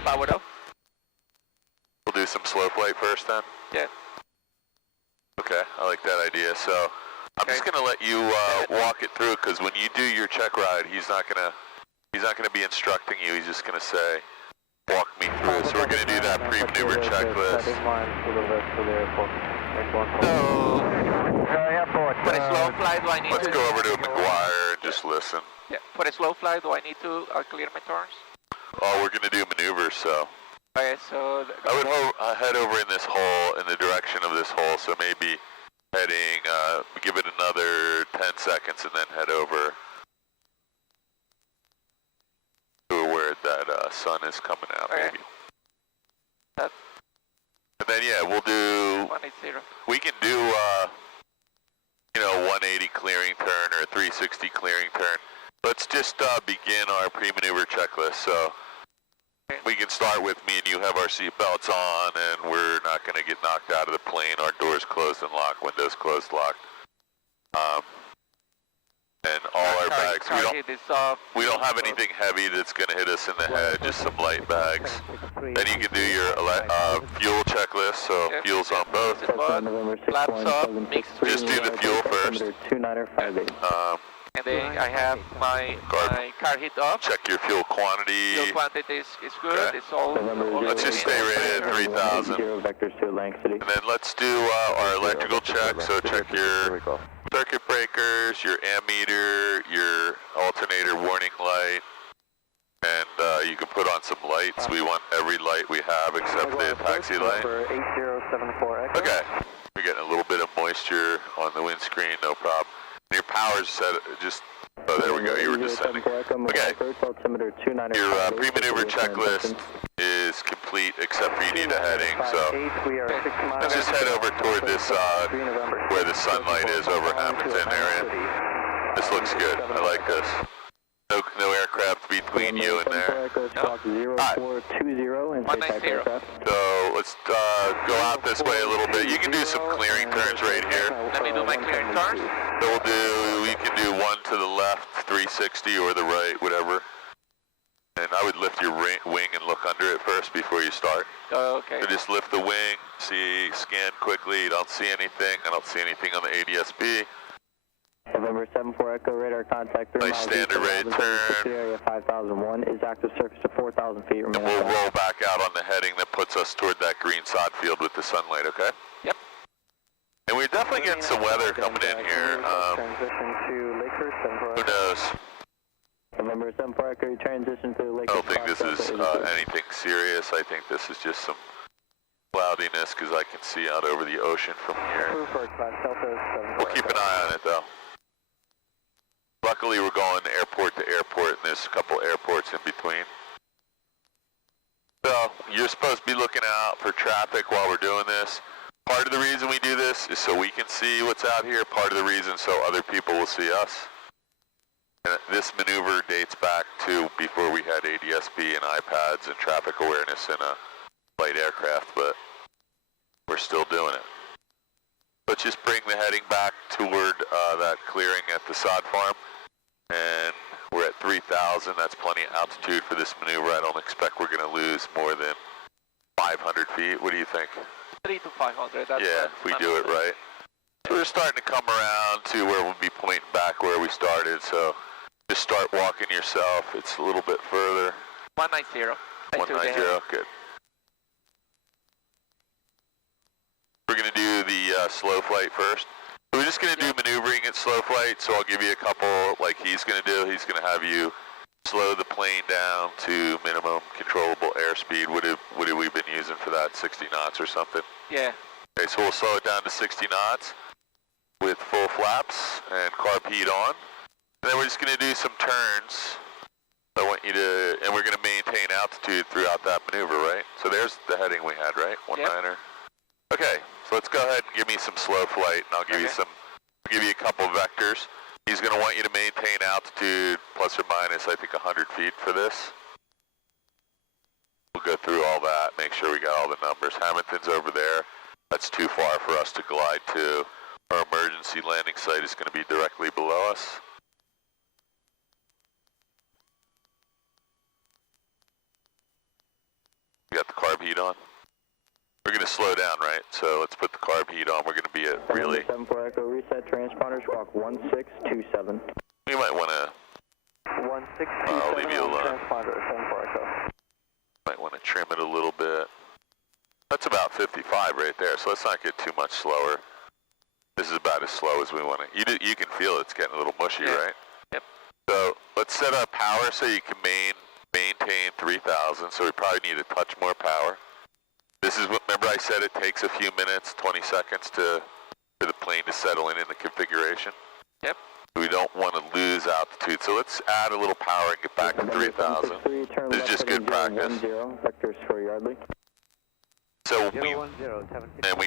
powered off. We'll do some slow flight first then? Yeah. Okay, I like that idea. So I'm just gonna let you walk it through, because when you do your check ride, he's not gonna be instructing you. He's just gonna say, walk me through. So we're gonna do that pre-maneuver checklist. So, for a slow flight, do I need Let's to... go over to McGuire and just listen. Yeah. For a slow flight, do I need to clear my turns? Oh, we're gonna do maneuvers, so. Okay, so... I would head over in this hole, in the direction of this hole, so maybe heading, give it another 10 seconds and then head over to where that sun is coming out, okay. maybe. And then, yeah, we'll do... 180. We can do, you know, 180 clearing turn or 360 clearing turn. Let's just begin our pre-maneuver checklist. So we can start with me and you have our seatbelts on, and we're not going to get knocked out of the plane. Our doors closed and locked, windows closed, locked. And all our bags. We don't have anything heavy that's going to hit us in the head, just some light bags. Then you can do your fuel checklist, so fuel's on both. Flaps up, Just do the fuel first. And then I have my car heat off. Check your fuel quantity. Fuel quantity is good. Okay. It's all. Let's just stay rated at 3,000. And then let's do our electrical check. So check your circuit breakers, your ammeter, your alternator warning light, and you can put on some lights. We want every light we have except the taxi light. Okay. We're getting a little bit of moisture on the windscreen, no problem. Your power's set, just, oh, there we go, you were just sending. Okay, your pre-maneuver checklist is complete except for you need a heading, so let's just head over toward this, where the sunlight is over Hamilton area. This looks good, I like this. No aircraft between you and there. Alright. 190. So let's go out this way a little bit. You can do some clearing turns right here. Let me do my clearing turns. So we can do one to the left, 360, or the right, whatever. And I would lift your wing and look under it first before you start. Okay. So just lift the wing, scan quickly. You don't see anything. I don't see anything on the ADS-B. November 74 Echo radar contact. Nice standard rate turn. Area 5001 is active surface to 4,000 feet. And we'll roll back out on the heading that puts us toward that green sod field with the sunlight, okay? Yep. And we're definitely getting some weather coming in here. Who knows? November 74 Echo, transition to Lake. I don't think this is anything serious. I think this is just some cloudiness because I can see out over the ocean from here. We'll keep an eye on it though. Luckily we're going airport to airport and there's a couple airports in between. So you're supposed to be looking out for traffic while we're doing this. Part of the reason we do this is so we can see what's out here. Part of the reason so other people will see us. And this maneuver dates back to before we had ADS-B and iPads and traffic awareness in a light aircraft, but we're still doing it. Let's just bring the heading back toward that clearing at the sod farm. And we're at 3,000. That's plenty of altitude for this maneuver. I don't expect we're going to lose more than 500 feet. What do you think? 3 to 500. That's yeah, if we do it right. So we're starting to come around to where we'll be pointing back where we started. So just start walking yourself. It's a little bit further. 190. 190, good. We're going to do the slow flight first. We're just going to do maneuvering at slow flight, so I'll give you a couple like he's going to do. He's going to have you slow the plane down to minimum controllable airspeed. What have we been using for that, 60 knots or something? Yeah. Okay, so we'll slow it down to 60 knots with full flaps and carb heat on. And then we're just going to do some turns. I want you to, and we're going to maintain altitude throughout that maneuver, right? So there's the heading we had, right? 19er. Okay, so let's go ahead and give me some slow flight, and I'll give you a couple vectors. He's going to want you to maintain altitude plus or minus, I think, 100 feet for this. We'll go through all that, make sure we got all the numbers. Hamilton's over there. That's too far for us to glide to. Our emergency landing site is going to be directly below us. heat on. We're going to slow down, right? So let's put the carb heat on. We're going to be at really... 74 Echo, reset transponder, squawk 1627. We might want to... 1627, I'll leave you alone. Transponder, 74 Echo. Might want to trim it a little bit. That's about 55 right there, so let's not get too much slower. This is about as slow as we want to. You can feel it's getting a little mushy, right? Yep. So let's set up power so you can maintain 3,000, so we probably need a touch more power. This is what, remember I said it takes a few minutes, 20 seconds for the plane to settle in the configuration? Yep. We don't want to lose altitude, so let's add a little power and get back to 3,000. This is just good practice. Vectors for Yardley. So we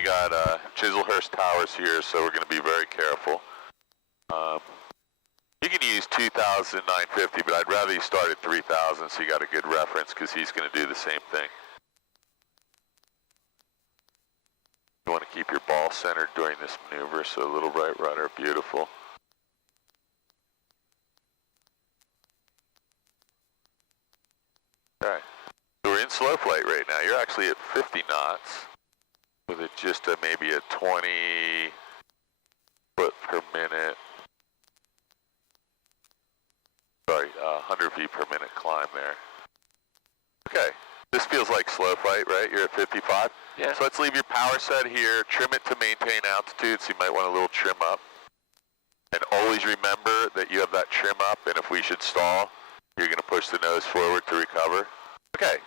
got Chislehurst Towers here, so we're going to be very careful. You can use 2,950, but I'd rather you start at 3,000 so you got a good reference because he's going to do the same thing. You want to keep your ball centered during this maneuver, so a little right rudder, beautiful. Alright, so we're in slow flight right now. You're actually at 50 knots with it just maybe a 20 foot per minute. Sorry, 100 feet per minute climb there. Okay, this feels like slow flight, right? You're at 55? Yeah. So let's leave your power set here, trim it to maintain altitude, so you might want a little trim up. And always remember that you have that trim up, and if we should stall, you're going to push the nose forward to recover. Okay,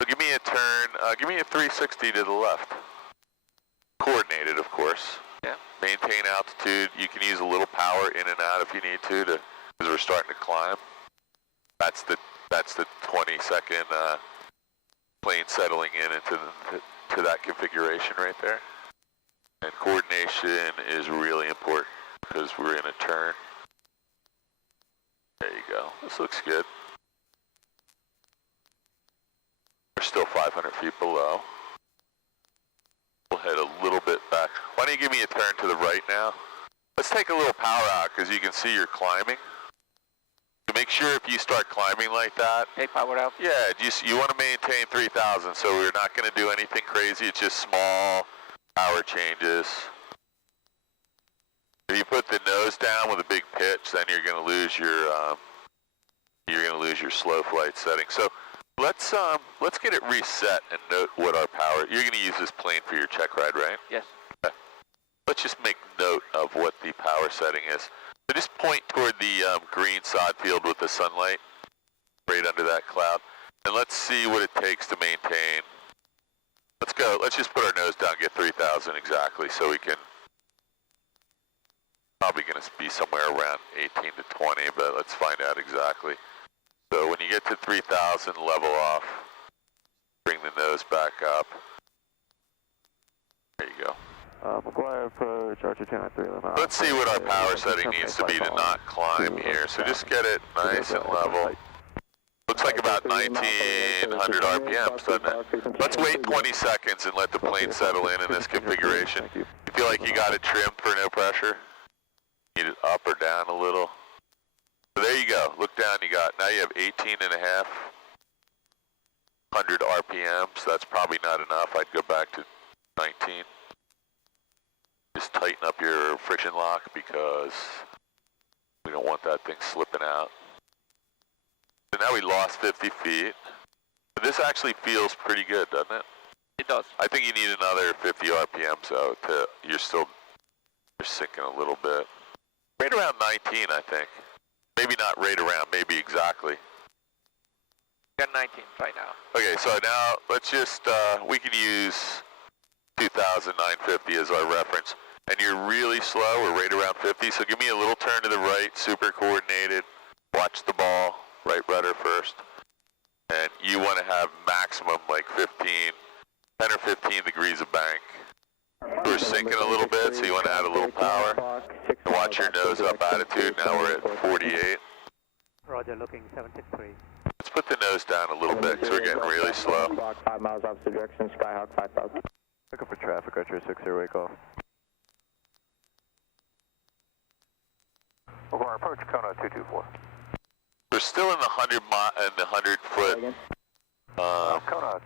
so give me a turn, give me a 360 to the left. Coordinated, of course. Yeah. Maintain altitude. You can use a little power in and out if you need to because we're starting to climb. That's the 20-second plane settling into that configuration right there. And coordination is really important because we're in a turn. There you go. This looks good. We're still 500 feet below. We'll head a little bit back. Why don't you give me a turn to the right now? Let's take a little power out because you can see you're climbing. Make sure if you start climbing like that. Take power out. Yeah, you want to maintain 3,000, so we're not going to do anything crazy. It's just small power changes. If you put the nose down with a big pitch, then you're going to lose your slow flight setting. So let's get it reset and note what our power. You're going to use this plane for your check ride, right? Yes. Okay. Let's just make note of what the power setting is. So just point toward the green sod field with the sunlight, right under that cloud, and let's see what it takes to maintain. Let's go. Let's just put our nose down, get 3,000 exactly, so we can. Probably going to be somewhere around 18 to 20, but let's find out exactly. So when you get to 3,000, level off, bring the nose back up. There you go. McGuire approach, Archer 293. Let's see what our power setting needs to be to not climb here. So just get it nice and level. Looks like about 1,900 RPMs, doesn't it? Let's wait 20 seconds and let the plane settle in this configuration. You feel like you got it trimmed for no pressure? Need it up or down a little? So there you go. Look down, now you have 18,500 RPMs. That's probably not enough. I'd go back to 19. Just tighten up your friction lock because we don't want that thing slipping out. So now we lost 50 feet. But this actually feels pretty good, doesn't it? It does. I think you need another 50 RPMs though. You're sinking a little bit. Right around 19, I think. Maybe not right around, maybe exactly. Got 19 right now. Okay, so now let's just, we can use 2,950 as our reference. And you're really slow, we're right around 50, so give me a little turn to the right, super coordinated. Watch the ball, right rudder first. And you want to have maximum like 10 or 15 degrees of bank. We're sinking a little bit, so you want to add a little power. Watch your nose up attitude, now we're at 48. Roger, looking 763. Let's put the nose down a little bit, because we're getting really slow. 5 miles opposite direction, Skyhawk 5000. Looking for traffic, Archer 60, wake off. We're going to approach Kona 224. We're still in the 100 foot. Kona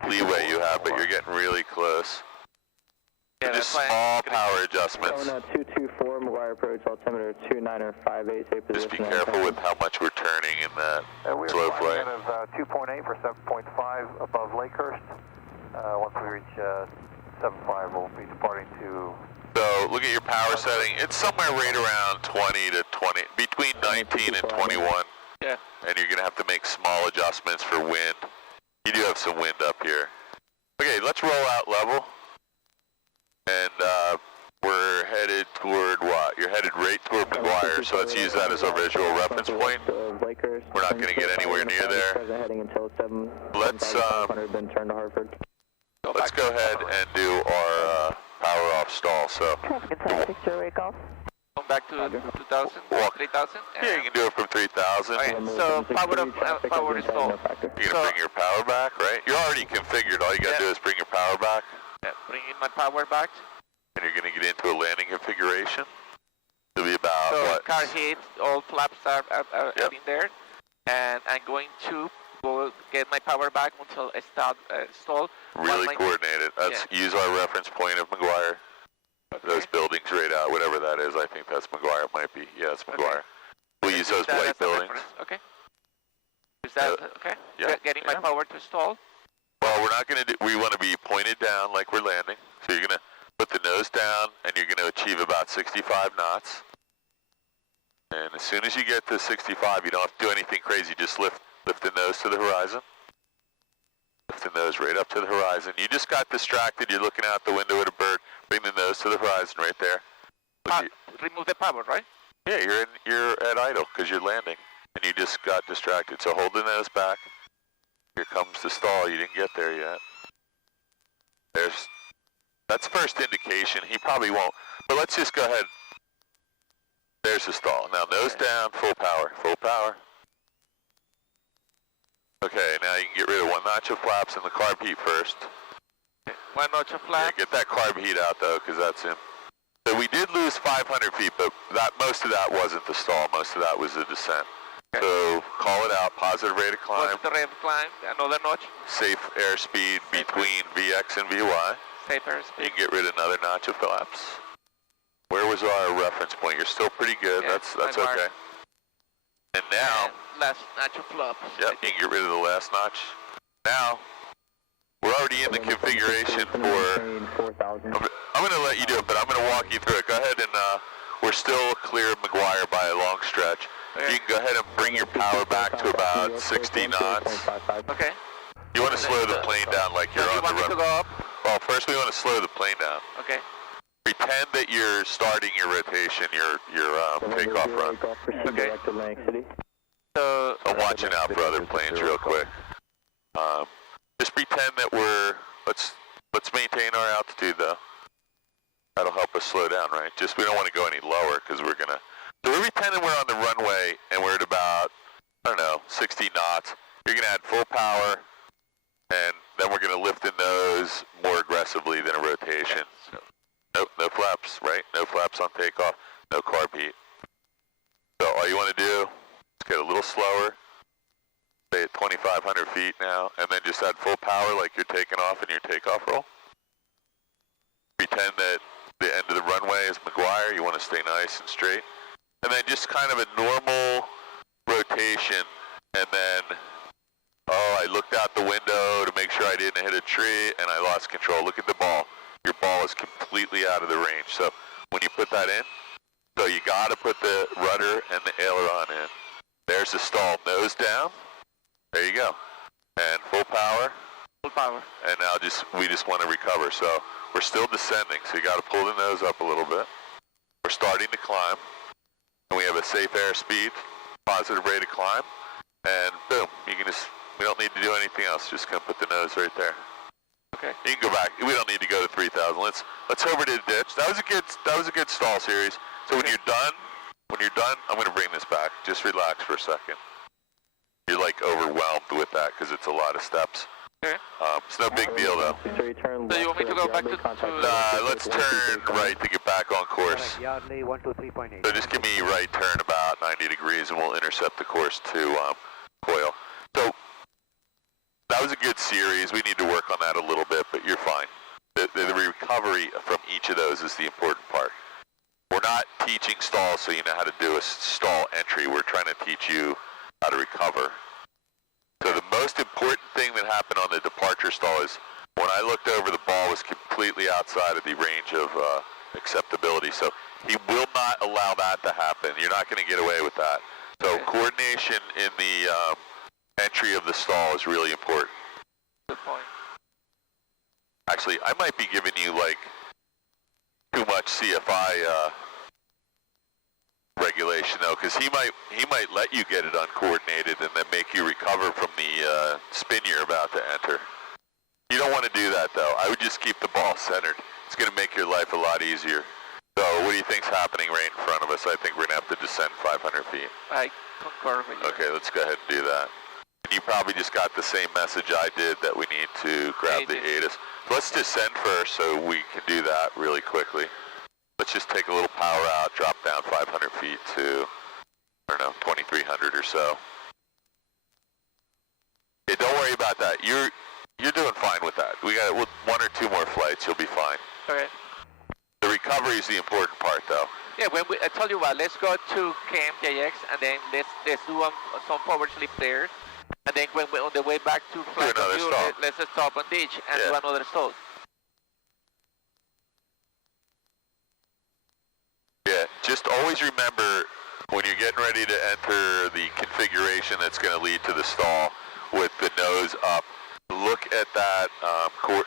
224. leeway you have, but you're getting really close. Yeah, just small power adjustments. Kona 224, McGuire approach, altimeter 2958, safe position. Just be careful with how much we're turning in that slow flight. We're flying of 2.8 for 7.5 above Lakehurst. Once we reach 7.5, we'll be departing to... So look at your power setting. It's somewhere right around 20 to 20, between 19 and 21. Yeah. And you're going to have to make small adjustments for wind. You do have some wind up here. Okay, let's roll out level. And we're headed toward what? You're headed right toward McGuire, so let's use that as our visual reference point. We're not going to get anywhere near there. Let's go ahead and do our power off stall. So Come back to 2,000, 3,000? yeah, you can do it from 3,000. Okay, so power is full. You're going to bring your power back, right? You're already configured. All you got to do is bring your power back. Yeah, bring in my power back. And you're going to get into a landing configuration. It'll be about, so what? Car hit, all flaps are in there. And I'm going to go get my power back until I stall. Really coordinated. That's use our reference point of McGuire. Okay. Those buildings right out, whatever that is, I think that's McGuire. It might be. Yeah, it's McGuire. Okay. We'll use those white buildings. Okay. Is that okay? Yeah. Getting my power to stall? Well, we're not going to do, we want to be pointed down like we're landing. So you're going to put the nose down and you're going to achieve about 65 knots. And as soon as you get to 65, you don't have to do anything crazy. Just lift the nose to the horizon. Lift the nose right up to the horizon. You just got distracted. You're looking out the window at a bird. Bring the nose to the horizon right there. Remove the power, right? Yeah, you're at idle because you're landing. And you just got distracted. So hold the nose back. Here comes the stall. You didn't get there yet. That's first indication. He probably won't. But let's just go ahead. There's the stall. Now nose down, full power, full power. Okay, now you can get rid of one notch of flaps and the carb heat first. Okay. One notch of flaps. Yeah, get that carb heat out though, because that's in. So we did lose 500 feet, but most of that wasn't the stall. Most of that was the descent. Okay. So call it out, positive rate of climb. What's the rate of climb? Another notch? Safe airspeed between VX and VY. Safe airspeed. You can get rid of another notch of flaps. Where was our reference point? You're still pretty good. Yeah, that's okay. And now, last notch of flaps. Yep, you can get rid of the last notch. Now, we're already in the configuration for. I'm going to let you do it, but I'm going to walk you through it. Go ahead and we're still clear of McGuire by a long stretch. Okay. You can go ahead and bring your power back to about 60 knots. Okay. You want to slow the plane down like you're on the run. To go up? Well, first we want to slow the plane down. Okay. Pretend that you're starting your rotation, your takeoff run. Okay. So I'm watching out for other planes real quick. Just pretend that let's maintain our altitude though. That'll help us slow down, right? Just we don't want to go any lower because we're gonna. So we're pretending we're on the runway and we're at about, I don't know, 60 knots. You're gonna add full power, and then we're gonna lift the nose more aggressively than a rotation. Nope, no flaps, right? No flaps on takeoff, no carb heat. So all you want to do is get a little slower, stay at 2,500 feet now, and then just add full power like you're taking off in your takeoff roll. Pretend that the end of the runway is McGuire, you want to stay nice and straight. And then just kind of a normal rotation, and then, I looked out the window to make sure I didn't hit a tree, and I lost control. Look at the ball. Your ball is completely out of the range. So when you put that in, so you got to put the rudder and the aileron in. There's the stall. Nose down. There you go. And full power. Full power. And now we just want to recover. So we're still descending, so you got to pull the nose up a little bit. We're starting to climb. And we have a safe airspeed, positive rate of climb. And boom, we don't need to do anything else. Just gonna put the nose right there. Okay. You can go back. We don't need to go to 3,000. Let's hover to the ditch. That was a good stall series. So when you're done, I'm gonna bring this back. Just relax for a second. You're like overwhelmed with that because it's a lot of steps. Okay. It's no big deal though. So you want me to go back to let's turn right to get back on course. Yardley 123.8. So just give me right turn about 90 degrees and we'll intercept the course to coil. So That was a good series. We need to work on that a little bit, but you're fine. The recovery from each of those is the important part. We're not teaching stall so you know how to do a stall entry. We're trying to teach you how to recover. So the most important thing that happened on the departure stall is when I looked over, the ball was completely outside of the range of acceptability. So he will not allow that to happen. You're not going to get away with that. So coordination in the entry of the stall is really important. Good point. Actually, I might be giving you like too much CFI regulation though, because he might let you get it uncoordinated and then make you recover from the spin you're about to enter. You don't want to do that though. I would just keep the ball centered. It's going to make your life a lot easier. So what do you think's happening right in front of us? I think we're going to have to descend 500 feet. I concur with you. Okay, let's go ahead and do that. And you probably just got the same message I did that we need to grab the ATIS. Let's descend first so we can do that really quickly. Let's just take a little power out, drop down 500 feet to, I don't know, 2,300 or so. Yeah, don't worry about that. You're doing fine with that. We got one or two more flights. You'll be fine. Okay. The recovery is the important part, though. Yeah, I tell you what, let's go to KMJX and then let's do some forward slip there. And then when we're on the way back to flight view, let's stop on ditch and do another stall. Yeah, just always remember when you're getting ready to enter the configuration that's going to lead to the stall with the nose up, look at that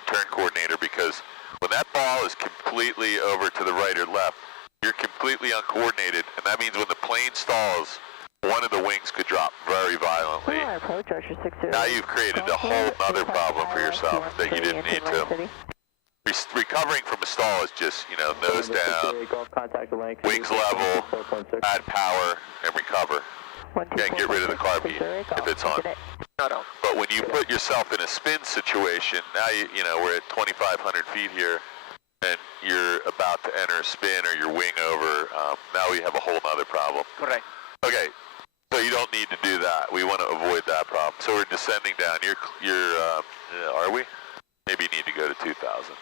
turn coordinator, because when that ball is completely over to the right or left, you're completely uncoordinated, and that means when the plane stalls, one of the wings could drop very violently. Now you've created a whole other problem for yourself that you didn't need to. Recovering from a stall is just, you know, nose down, wings level, add power, and recover. And get rid of the carb heat if it's on. But when you put yourself in a spin situation, now you know we're at 2,500 feet here, and you're about to enter a spin or your wing over. Now we have a whole other problem. Correct. Okay, so you don't need to do that. We want to avoid that problem. So we're descending down. Are we? Maybe you need to go to 2,000.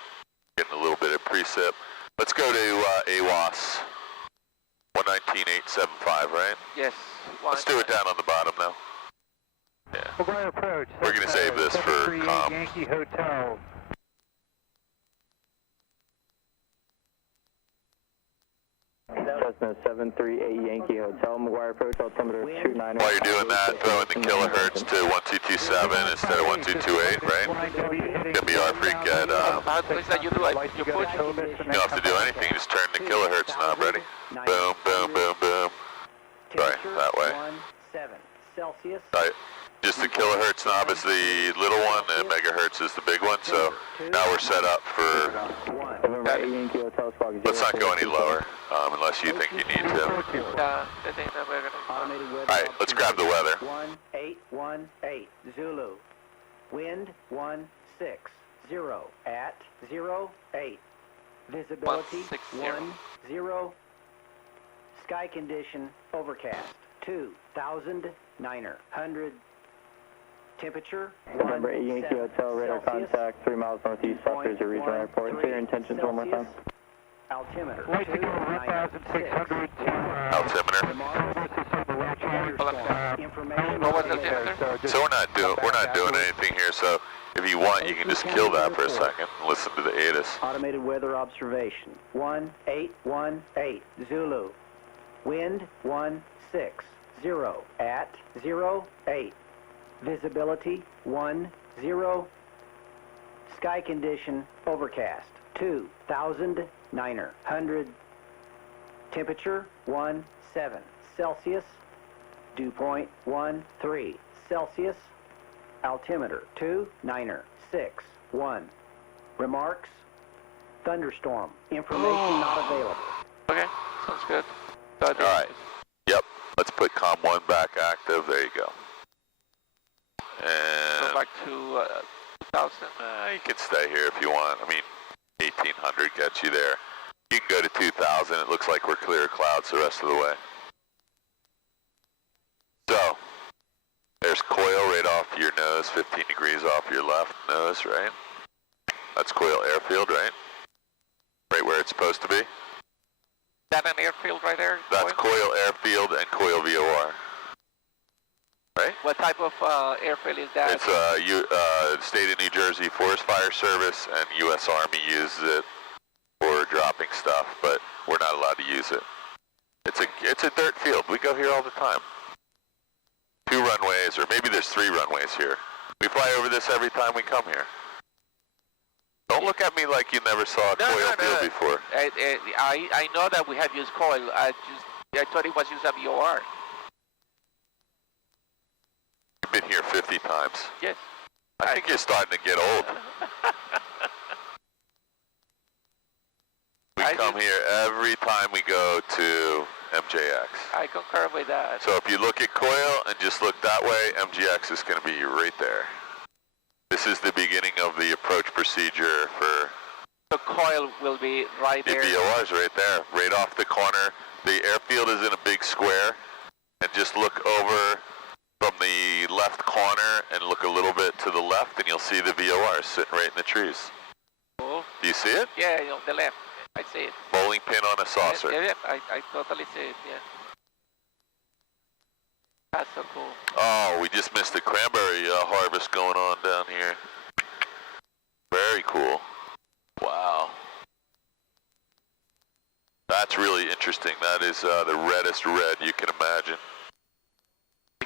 Getting a little bit of precip. Let's go to AWAS. 119.875, right? Yes. Let's do it down on the bottom now. Yeah. We're going to save this for comms. Yankee Hotel. Cessna 738 Yankee Hotel, McGuire approach altimeter 29. While you're doing that, throw in the kilohertz to 1227 instead of 1228, right? WR freak at, you push. you don't have to do anything, just turn the kilohertz knob, ready? Boom, boom, boom, boom. Sorry, that way. Right. Just the kilohertz knob is the little one, and megahertz is the big one, so now we're set up for... Let's not go any lower, unless you think you need to. Alright, let's grab the weather. 1818, Zulu. Wind 160 at 08. Visibility 10. Sky condition overcast 2,000 9er 100. Temperature November 8 Yankee Hotel, radar contact 3 miles northeast south. There's a regional airport. Say your intentions one more time. Altimeter 1,600 Altimeter. What was the altimeter? So we're not doing anything here, so if you want, you can just kill that for a second and listen to the ATIS. Automated weather observation 1818, Zulu. Wind 160 at 08. Visibility 10. Sky condition overcast 2,000 9er 100. Temperature 17 Celsius. Dew point 13 Celsius. Altimeter 29er 61. Remarks: thunderstorm. Information not available. Okay, sounds good. All right. Yep. Let's put COM 1 back active. There you go. And go back to 2,000. You can stay here if you want. I mean, 1,800 gets you there. You can go to 2,000. It looks like we're clear of clouds the rest of the way. So, there there's coil right off your nose, 15 degrees off your left nose, right? That's coil airfield, right? Right where it's supposed to be. Is that an airfield right there? That's coil airfield and coil VOR. Right? What type of airfield is that? It's state of New Jersey Forest Fire Service and U.S. Army uses it for dropping stuff, but we're not allowed to use it. It's a dirt field. We go here all the time. 2 runways, or maybe there's 3 runways here. We fly over this every time we come here. Don't look at me like you never saw a coil field before. I know that we have used coil. I thought it was used at VOR. You've been here 50 times. Yes. I think you're starting to get old. We come here every time we go to MJX. I concur with that. So if you look at coil and just look that way, MJX is going to be right there. This is the beginning of the approach procedure for... The coil will be right there. The VOR is right there, right off the corner. The airfield is in a big square. And just look over from the left corner and look a little bit to the left and you'll see the VOR sitting right in the trees. Cool. Do you see it? Yeah, on the left. I see it. Bowling pin on a saucer. Yeah, I totally see it, yeah. That's so cool. Oh, we just missed the cranberry harvest going on down here. Very cool. Wow. That's really interesting. That is the reddest red you can imagine.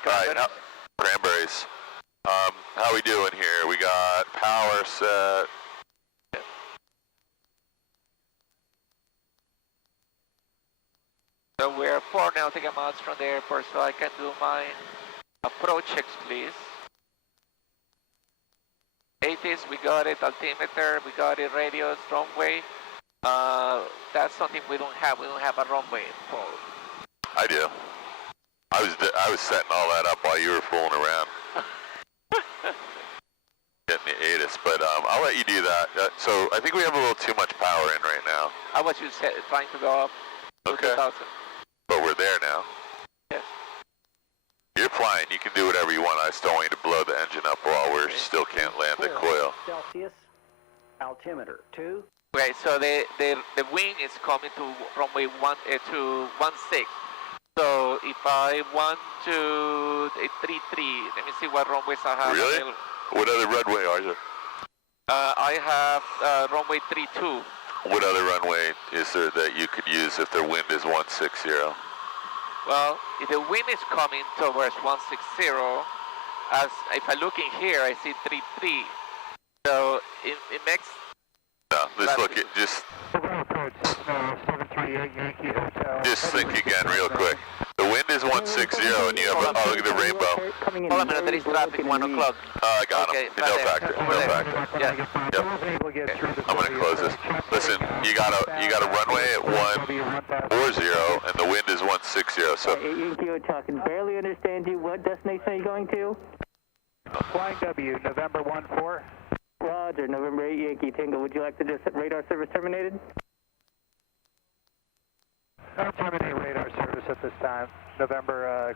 Alright, cranberries. How we doing here? We got power set. So we're 4 nautical miles from the airport, so I can do my approach checks, please. 80s, we got it. Altimeter, we got it. Radios, runway. That's something we don't have. We don't have a runway for. I do. I was setting all that up while you were fooling around. Getting the ATIS, but I'll let you do that. So I think we have a little too much power in right now. How was you trying to go up? Okay. 2,000. But we're there now. Yes. You're flying. You can do whatever you want. I just don't want you to blow the engine up while we still can't land the coil. Celsius, altimeter 2. Okay, so the wing is coming to runway 16. So if I want to 33, let me see what runways I have. Really? What other runway are there? I have runway 32. What other runway is there that you could use if the wind is 160? Well, if the wind is coming towards 160, as if I look in here, I see 33. So it makes... No, let's look at just think again real quick. The wind is 160 and you have a, oh, look at the rainbow. Hold on a minute, there is traffic, 1 o'clock. I got him. Okay, No factor. No factor. Yeah. Yep. I'm gonna close this. Listen, you got a runway at 140 and the wind is 160. So Yankee Hotel, can barely understand you. What destination are you going to? Flying W, November 14. Roger, November 8 Yankee Tango. Would you like to just radar service terminated? Terminate radar service at this time. November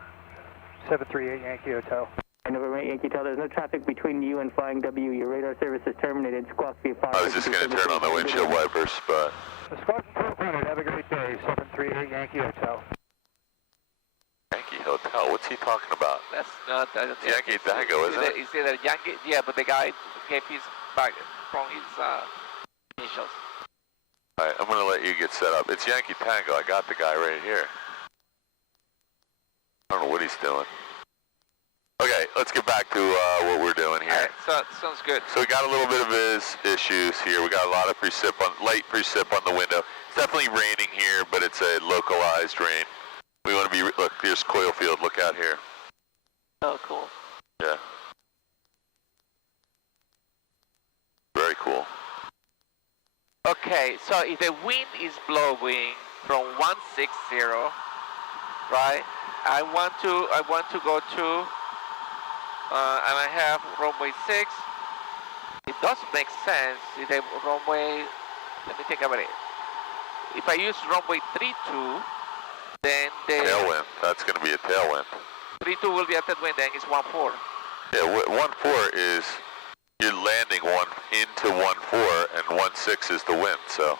738 Yankee Hotel. November 8 Yankee Hotel, there's no traffic between you and Flying W. Your radar service is terminated. Squawk V5. I was just going to turn on the windshield wipers, but... Squawk 400, have a great day. 738 Yankee Hotel. Yankee Hotel? What's he talking about? That's not... Yankee Tango, isn't it? You see that Yankee... Yeah, but the guy gave his back from his initials. Alright, I'm going to let you get set up. It's Yankee Tango. I got the guy right here. I don't know what he's doing. Okay, let's get back to what we're doing here. Alright, so sounds good. So we got a little bit of his issues here. We got a lot of light precip on the window. It's definitely raining here, but it's a localized rain. We want to be, look, here's coil field. Look out here. Oh, cool. Yeah. Very cool. Okay, so if the wind is blowing from 160, right? I want to go to, and I have runway 6. It does make sense if the runway, let me think about it. If I use runway 32, then the... Tailwind, that's going to be a tailwind. 32 will be at that wind, then it's 14. Yeah, 14 is you're landing into 14, and 16 is the wind. So,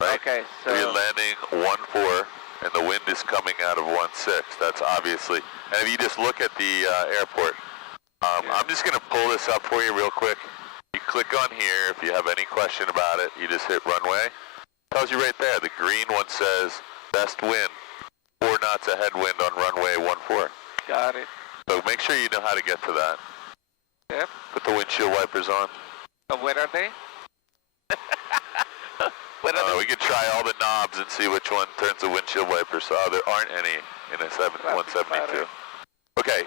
right? Okay, so you're landing 14, and the wind is coming out of 16. That's obviously. And if you just look at the airport, I'm just going to pull this up for you real quick. You click on here. If you have any question about it, you just hit runway. It tells you right there. The green one says best wind, 4 knots a headwind on runway 14. got it. So make sure you know how to get to that. Yep. Put the windshield wipers on. So where are they? Where are they? We could try all the knobs and see which one turns the windshield wipers. There aren't any in a 172. Okay,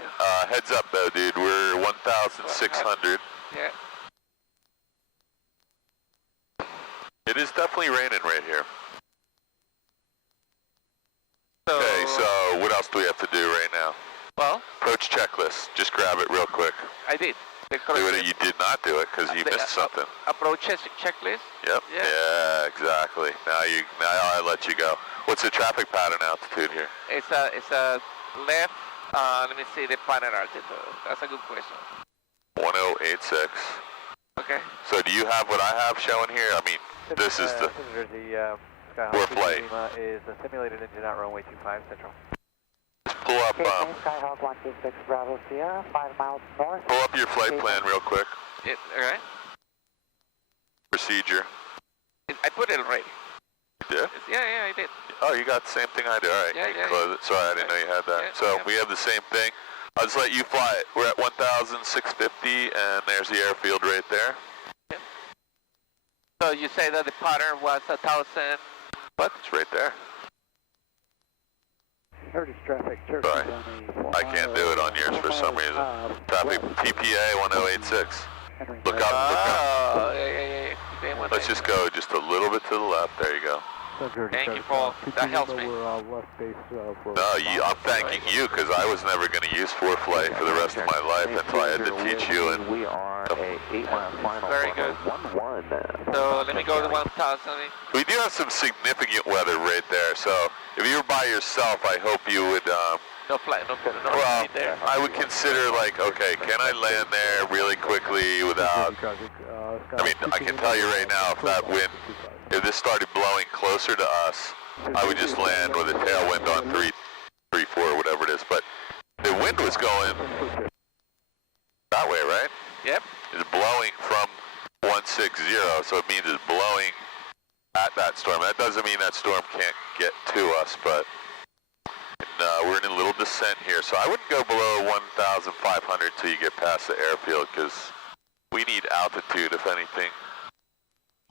heads up though, dude. We're 1,600. Yeah. It is definitely raining right here. So, okay, so what else do we have to do right now? Well, approach checklist. Just grab it real quick. I did. You did not do it because you missed something. Approach checklist? Yep. Yeah, exactly. Now I let you go. What's the traffic pattern altitude here? It's a left. Let me see the pattern altitude. That's a good question. 1086. Okay. So do you have what I have showing here? I mean, this is the we're flight. Is the simulated engine out runway 25 Central. Just pull up. Skyhawk 126 Bravo Sierra, 5 miles north. Pull up your flight plan real quick. All right. Procedure. I put it already. You did? Yeah, I did. Oh, you got the same thing I do. All right. Yeah. Close it. Sorry, I didn't know you had that. So we have the same thing. I'll just let you fly it. We're at 1,650, and there's the airfield right there. Yeah. So you say that the pattern was 1,000. What? It's right there. Turkish traffic. Sorry, I can't do it on yours for some reason. Traffic PPA 1086. Look up, Oh, yeah. Let's just go just a little bit to the left. There you go. Thank you, Paul. That helps me. No, I'm thanking you because I was never going to use ForeFlight for the rest of my life until I had to teach you. And we are a 8-mile final. Very good. 1-1. So let me go to 1,000. We do have some significant weather right there. So if you were by yourself, I hope you would. No flight, no well, there. I would consider like, okay, can I land there really quickly without? I mean, I can tell you right now, if that wind, if this started blowing closer to us, I would just land with a tailwind on 3, 4, whatever it is. But the wind was going that way, right? Yep. It's blowing from 160, so it means it's blowing at that storm. That doesn't mean that storm can't get to us, but we're in a little descent here, so I wouldn't go below 1,500 till you get past the airfield, because we need altitude if anything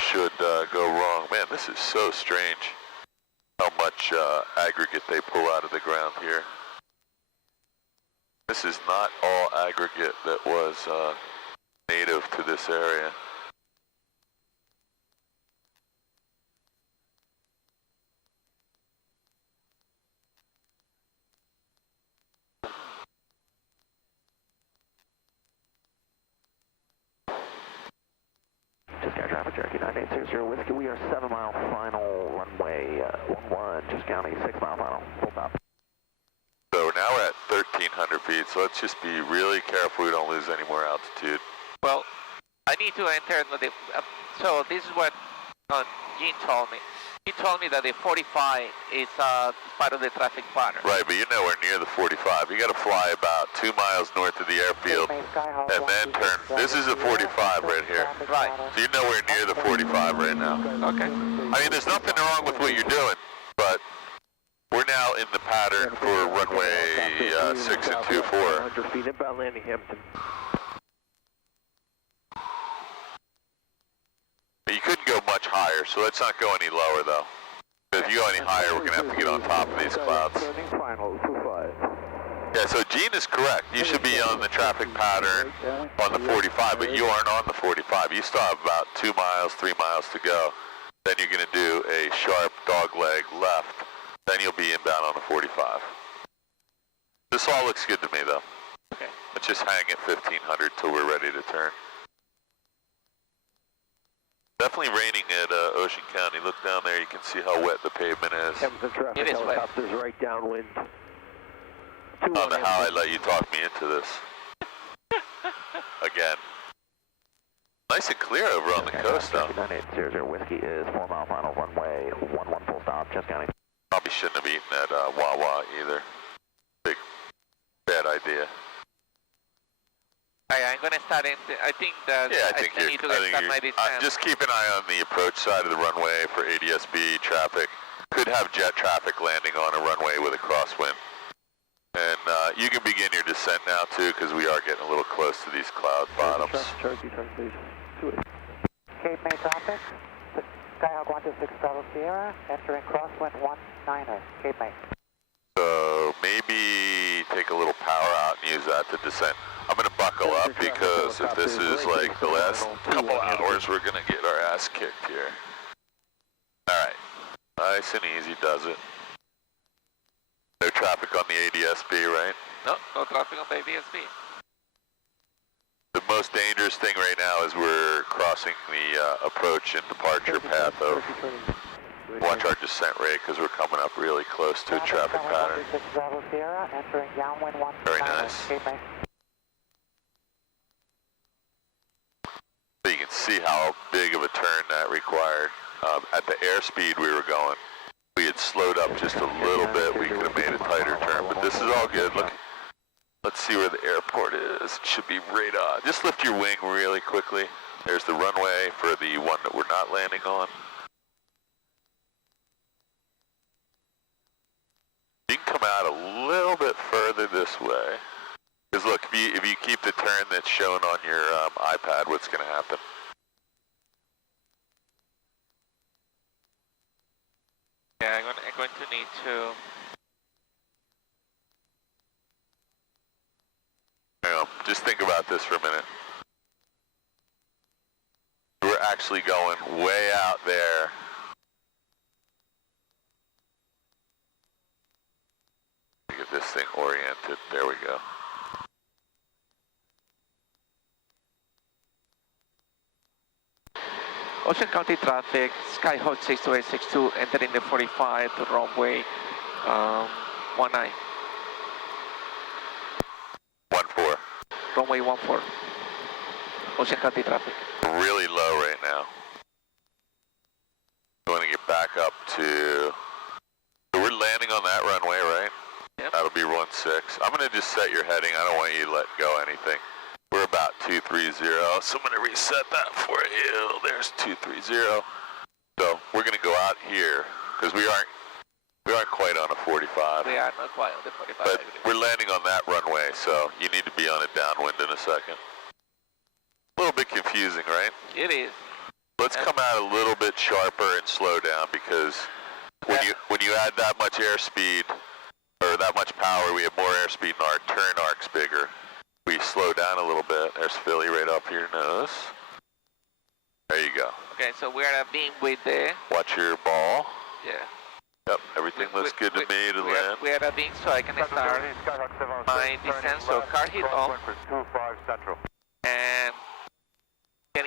should go wrong. Man, this is so strange how much aggregate they pull out of the ground here. This is not all aggregate that was native to this area. Just Sky Traffic Cherokee 9860 Whiskey. We are 7-mile final runway 11. Just County 6-mile final. Full top. So now we're at 1,300 feet, so let's just be really careful we don't lose any more altitude. Well, I need to enter the, so this is what Gene told me. He told me that the 45 is part of the traffic pattern. Right, but you're nowhere near the 45. You got to fly about 2 miles north of the airfield and then turn. This is a 45 right here. Right. So you're nowhere near the 45 right now. Okay. I mean, there's nothing wrong with what you're doing, but we're now in the pattern for runway 6 and 24. 100 feet inbound landing Hampton. You couldn't go much higher, so let's not go any lower though. If you go any higher, we're gonna have to get on top of these clouds. Final 25. Yeah, so Gene is correct. You should be on the traffic pattern on the 45, but you aren't on the 45. You still have about 2 miles, 3 miles to go. Then you're gonna do a sharp dogleg left. Then you'll be inbound on the 45. This all looks good to me though. Okay. Let's just hang at 1,500 till we're ready to turn. Definitely raining at Ocean County. Look down there, you can see how wet the pavement is. Hampton traffic, It is wet. helicopters right downwind. I don't know how I let you talk me into this. Again. Nice and clear over on the coast, though. 9800 Whiskey is 4 mile final, runway 11 full stop, Chess County. Probably shouldn't have eaten at Wawa either. Big, bad idea. I'm going to start in, I think that yeah, I think I need to start my descent. Just keep an eye on the approach side of the runway for ADS-B traffic. Could have jet traffic landing on a runway with a crosswind. And you can begin your descent now too, because we are getting a little close to these cloud bottoms. Cape May traffic, Skyhawk 126 Bravo Sierra, entering crosswind 19er, Cape May. So maybe take a little power out and use that to descend. I'm going to buckle up because if this is like the last couple hours, we're going to get our ass kicked here. Alright, nice and easy does it. No traffic on the ADS-B, right? No traffic on the ADS-B. The most dangerous thing right now is we're crossing the approach and departure path of watch our descent rate because we're coming up really close to a traffic pattern. Very nice. So you can see how big of a turn that required. At the airspeed we were going, we had slowed up just a little bit. We could have made a tighter turn, but this is all good. Look, let's see where the airport is. It should be right on. Just lift your wing really quickly. There's the runway for the one that we're not landing on. You can come out a little bit further this way. Because look, if you keep the turn that's shown on your iPad, what's going to happen? Yeah, I'm going to need to... Hang on, just think about this for a minute. We're actually going way out there. Get this thing oriented. There we go. Ocean County traffic, Skyhawk 62862 entering the 45 to runway 19. 14. Runway 14. Ocean County traffic. Really low right now. I want to get back up to... So we're landing on that runway, right? Yep. That'll be 16. I'm going to just set your heading. I don't want you to let go anything. We're about 230, so I'm going to reset that for you. There's 230. So we're going to go out here because we aren't quite on a 45. We are not quite on the 45. But we're landing on that runway, so you need to be on a downwind in a second. A little bit confusing, right? It is. Let's come out a little bit sharper and slow down because when you add that much airspeed or that much power, we have more airspeed and our turn arc's bigger. We slow down a little bit. There's Philly right up your nose. There you go. Okay, so we're at a beam with the... Watch your ball. Yeah. Yep, everything looks good to me to land. We're at a beam, so I can start my descent. So car hit off. And...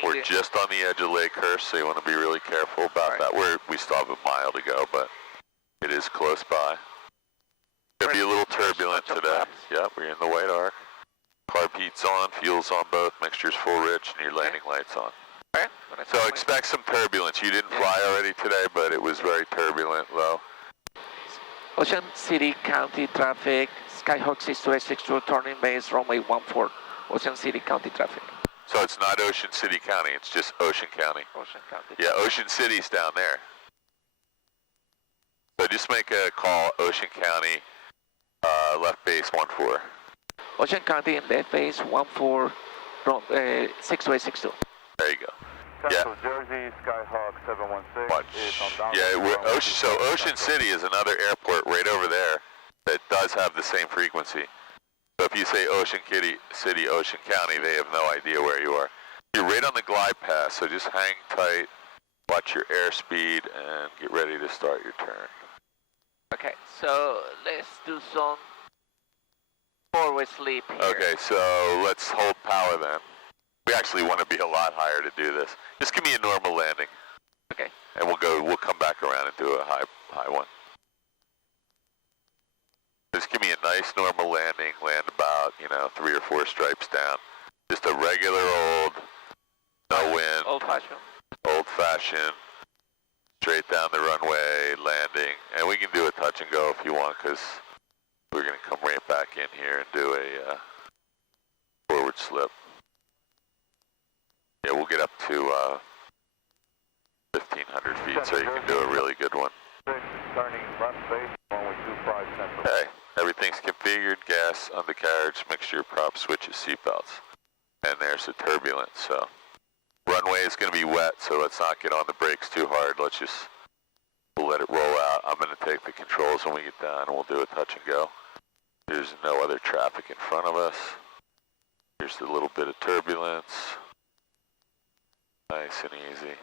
We're just on the edge of Lakehurst, so you want to be really careful about that. We still have a mile to go, but it is close by. It's going to be a little turbulent today. Yep, we're in the white arc. Carb heat's on, fuel's on both, mixture's full rich, and your landing light's on. Okay. So expect some turbulence. You didn't fly already today, but it was very turbulent, low. Ocean City County traffic, Skyhawk 62862, turning base, runway 14. Ocean City County traffic. So it's not Ocean City County, it's just Ocean County. Ocean County. Yeah, Ocean City's down there. So just make a call, Ocean County, left base 14. Ocean County in left base 14, 62862. There you go. Central Jersey, Skyhawk 716 Watch. is on down. Yeah, so Ocean City is another airport right over there that does have the same frequency. So if you say Ocean City, Ocean County, they have no idea where you are. You're right on the glide path, so just hang tight, watch your airspeed, and get ready to start your turn. Okay, so let's do some forward sleep here. Okay, so let's hold power then. We actually want to be a lot higher to do this. Just give me a normal landing. Okay. And we'll come back around and do a high one. Just give me a nice normal landing, land about, 3 or 4 stripes down. Just a regular old, no wind, old-fashioned, straight down the runway, landing. And we can do a touch and go if you want, because we're going to come right back in here and do a forward slip. Yeah, we'll get up to 1,500 feet, so you can do a really good one. Starting run base, only 25 central. Okay, everything's configured, gas, undercarriage, mixture, prop, switches, seatbelts. And there's the turbulence, so. Runway is going to be wet, so let's not get on the brakes too hard. We'll let it roll out. I'm going to take the controls when we get done, and we'll do a touch and go. There's no other traffic in front of us. Here's a little bit of turbulence. Nice and easy.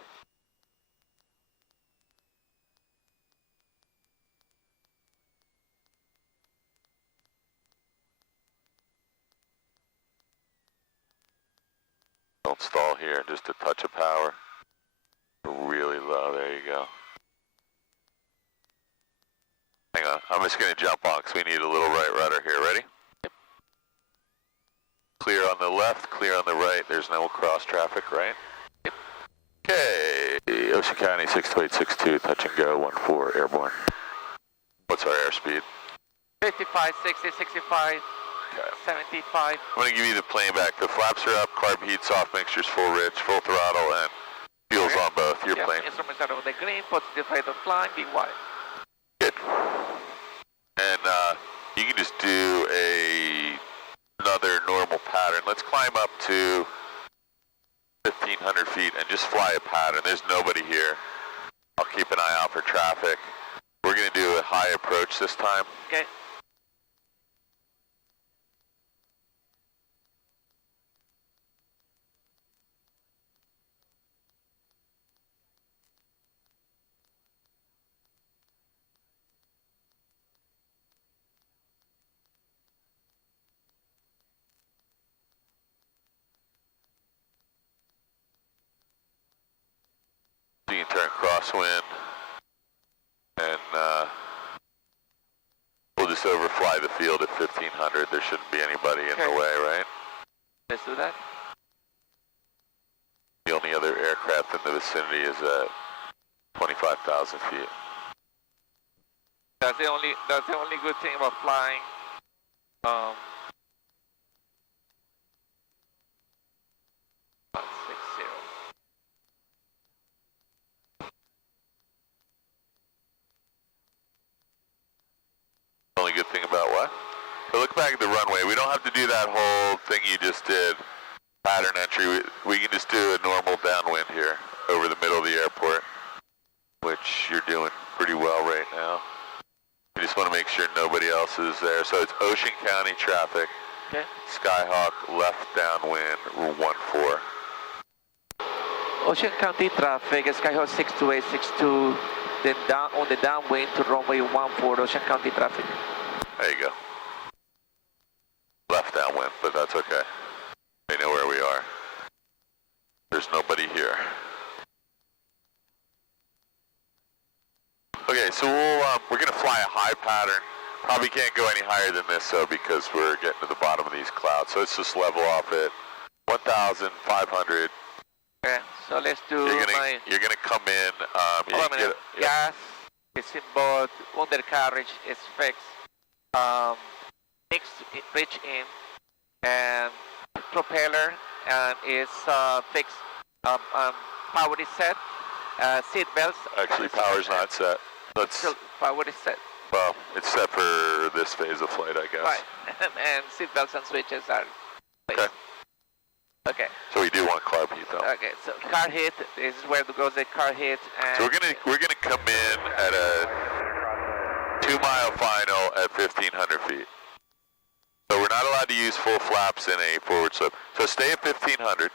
Don't stall here, just a touch of power. Really low, there you go. Hang on, I'm just going to jump on because we need a little right rudder here. Ready? Yep. Clear on the left, clear on the right. There's no cross traffic, right? Yep. Okay, Ocean County 62862, touch and go, 14, airborne. What's our airspeed? 55, 60, 65, Okay. 75. I'm going to give you the plane back. The flaps are up, carb heat, soft mixtures, full rich, full throttle, and fuel's on both. Your plane. Instruments are on the green, positive rate of climb, be wide. Good. And you can just do another normal pattern. Let's climb up to 1,500 feet and just fly a pattern. There's nobody here. I'll keep an eye out for traffic. We're going to do a high approach this time. Okay. You can turn crosswind, and we'll just overfly the field at 1,500. There shouldn't be anybody in the way, right? Let's do that. The only other aircraft in the vicinity is at 25,000 feet. That's the only good thing about flying. Only good thing about what? So look back at the runway. We don't have to do that whole thing you just did, pattern entry. We can just do a normal downwind here over the middle of the airport, which you're doing pretty well right now. We just want to make sure nobody else is there. So it's Ocean County traffic. Okay. Skyhawk left downwind, 14. Ocean County traffic, Skyhawk 62862, then down on the downwind to runway 14, Ocean County traffic. There you go. Left downwind, but that's okay. They know where we are. There's nobody here. Okay, so we're going to fly a high pattern. Probably can't go any higher than this, though, because we're getting to the bottom of these clouds. So let's just level off at 1,500. Okay, so let's do You're gonna come in. Gas is in board, undercarriage is fixed, mixed rich in, and propeller is fixed. Power is set. Seat belts. Actually, power's not set. Power is set. Well, it's set for this phase of flight, I guess. Right, and seat belts and switches are fixed. Okay. Okay. So we do want carb heat, though. Okay, so car hit is where goes the car hit. And so we're gonna come in at a 2-mile final at 1,500 feet. So we're not allowed to use full flaps in a forward slip. So stay at 1,500,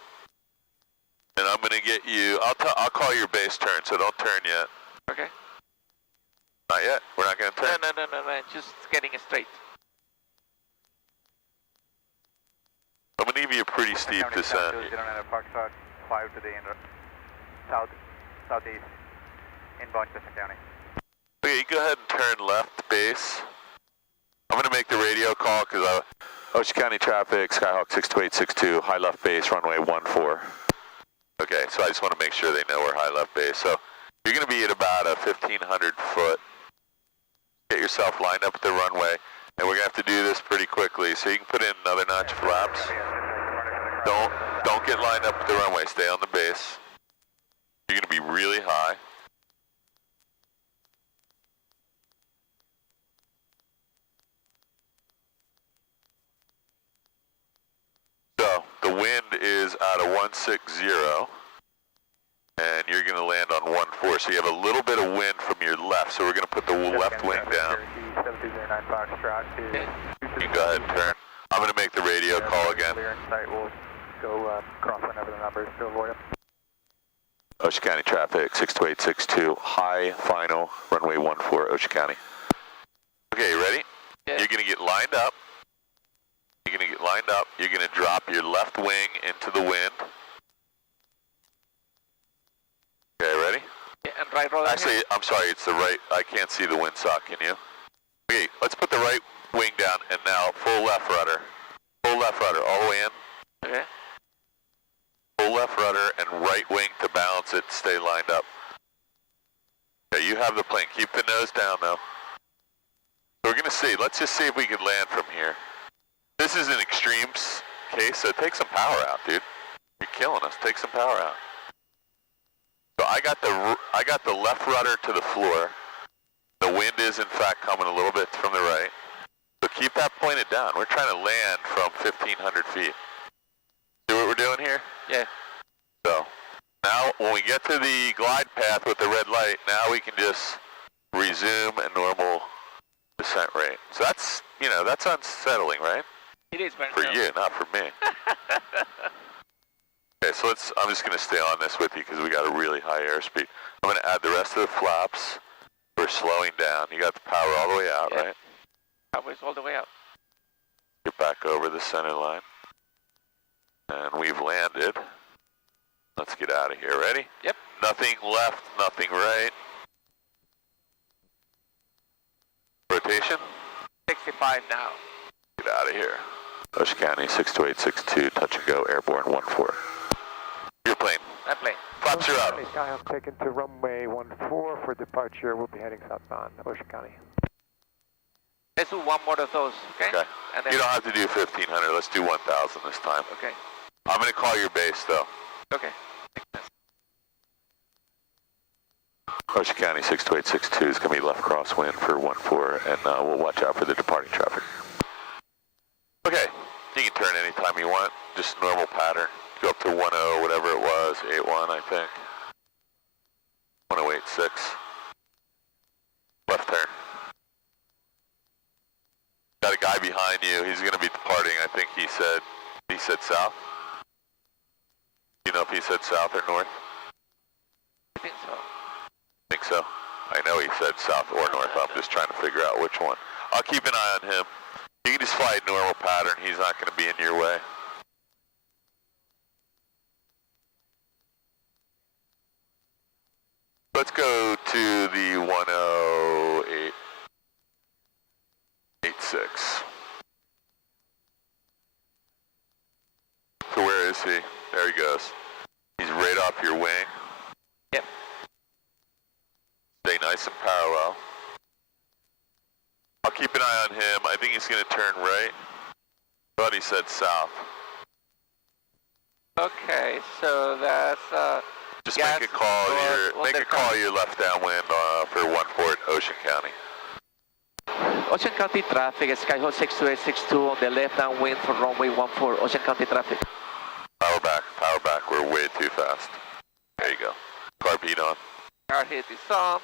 and I'm gonna get you. I'll call your base turn. So don't turn yet. Okay. Not yet. We're not gonna turn. No. Just getting it straight. I'm going to give you a pretty steep descent. 09 Parkside, 5 to the southeast, inbound Ocean County. Okay, you go ahead and turn left base. I'm going to make the radio call because Ocean County traffic, Skyhawk 62862, high left base, runway 14. Okay, so I just want to make sure they know we're high left base. So you're going to be at about a 1,500 foot. Get yourself lined up at the runway, and we're going to have to do this pretty quickly. So you can put in another notch of flaps. Don't get lined up at the runway. Stay on the base. You're going to be really high. So the wind is out of 160, and you're going to land on 14. So you have a little bit of wind from your left, so we're going to put the left wing down. You go ahead and turn. I'm going to make the radio call again. We'll go cross whenever the numbers to avoid them. Ocean County traffic, 62862, high final, runway 14, Ocean County. Okay, you ready? Yeah. You're going to get lined up. You're going to get lined up. You're going to drop your left wing into the wind. Okay, ready? Yeah, and right roller. Actually, I'm sorry, it's the right. I can't see the windsock, can you? Okay, let's put the right wing down, and now full left rudder. Full left rudder, all the way in. Okay. Full left rudder and right wing to balance it, stay lined up. Okay, you have the plane. Keep the nose down, though. So we're going to see. Let's just see if we can land from here. This is an extreme case, so take some power out, dude. You're killing us. Take some power out. So I got the left rudder to the floor. The wind is, in fact, coming a little bit from the right. So keep that pointed down. We're trying to land from 1,500 feet. See what we're doing here? Yeah. So now when we get to the glide path with the red light, now we can just resume a normal descent rate. So that's, you know, that's unsettling, right? It is very For you, not for me. Okay, so I'm just going to stay on this with you because we got a really high airspeed. I'm going to add the rest of the flaps. We're slowing down. You got the power all the way out, yeah. right? Power's all the way out. Get back over the center line. And we've landed. Let's get out of here. Ready? Yep. Nothing left, nothing right. Rotation. 65 now. Get out of here. Ocean County 62862, touch and go, airborne 14. Your plane. That plane. Flaps are up. Skyhawk taken to runway 14 for departure. We'll be heading southbound, Ocean County. Let's do one more of those, okay? Okay. And then, You don't have to do 1,500. Let's do 1,000 this time. okay. I'm going to call your base, though. Okay. Ocean County 62862 is going to be left crosswind for 14, and we'll watch out for the departing traffic. Okay, you can turn anytime you want, just normal pattern. Go up to 10, whatever it was, 81, I think. 1086. Left turn. Got a guy behind you. He's going to be departing. I think he said south. Do you know if he said south or north? I think so. Think so. I know he said south or north. I'm just trying to figure out which one. I'll keep an eye on him. You can just fly a normal pattern. He's not going to be in your way. Let's go to the 10886. So where is he? There he goes. He's right off your wing. Yep. Stay nice and parallel. I'll keep an eye on him. I think he's going to turn right. But he said south. Okay, so that's Just gas make a call. Make a call your left downwind for 14 Ocean County. Ocean County traffic, Skyhawk 62862 on the left downwind for runway 14, Ocean County traffic. Power back. We're way too fast. There you go. Carb heat on. Car hit is on,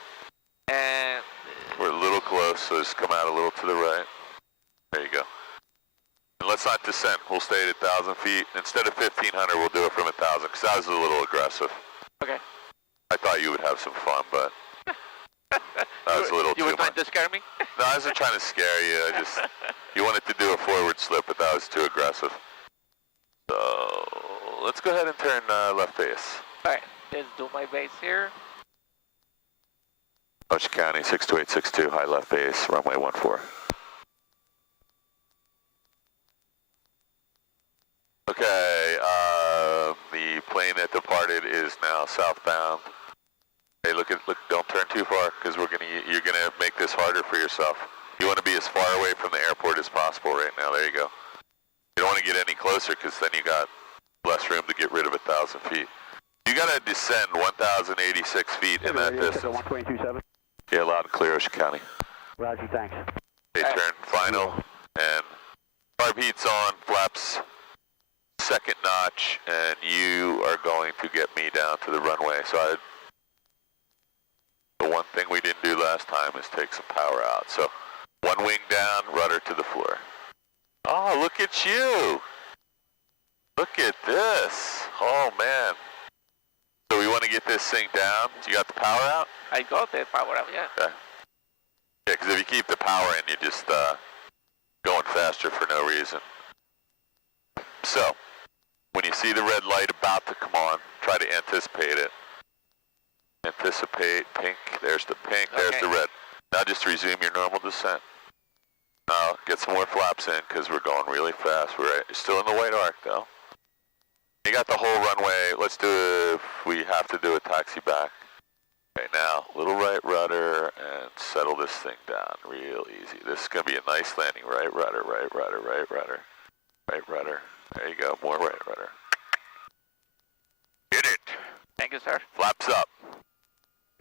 and We're a little close, so just come out a little to the right. There you go. And let's not descend. We'll stay at 1,000 feet. Instead of 1,500, we'll do it from 1,000, because that was a little aggressive. okay. I thought you would have some fun, but that was a little You too were trying much. to scare me? No, I wasn't trying to scare you. You wanted to do a forward slip, but that was too aggressive. So let's go ahead and turn left base. Alright, let's do my base here. Ocean County 62862, high left base, runway 14. Okay, the plane that departed is now southbound. Hey, look, don't turn too far, because you're gonna make this harder for yourself. You want to be as far away from the airport as possible right now. There you go. You don't want to get any closer, because then you got less room to get rid of 1,000 feet. You got to descend 1,086 feet in that distance. 122.7. Yeah, loud and clear, Ocean County. Roger, thanks. Okay, turn final, and carb heat's on, flaps second notch, and you are going to get me down to the runway. So the one thing we didn't do last time is take some power out. So one wing down, rudder to the floor. Oh, look at you. Look at this. Oh, man. So we want to get this thing down. You got the power out? I got the power out, yeah. Okay. Yeah, because if you keep the power in, you're just going faster for no reason. So, when you see the red light about to come on, try to anticipate it. Anticipate, pink, there's the pink, there's the red. Now just resume your normal descent. Now get some more flaps in because we're going really fast. We're still in the white arc though. You got the whole runway. Let's do it if we have to do a taxi back. Okay, now little right rudder and settle this thing down real easy. This is going to be a nice landing. Right rudder, right rudder, right rudder, right rudder. There you go, more right rudder. Hit it. Thank you, sir. Flaps up.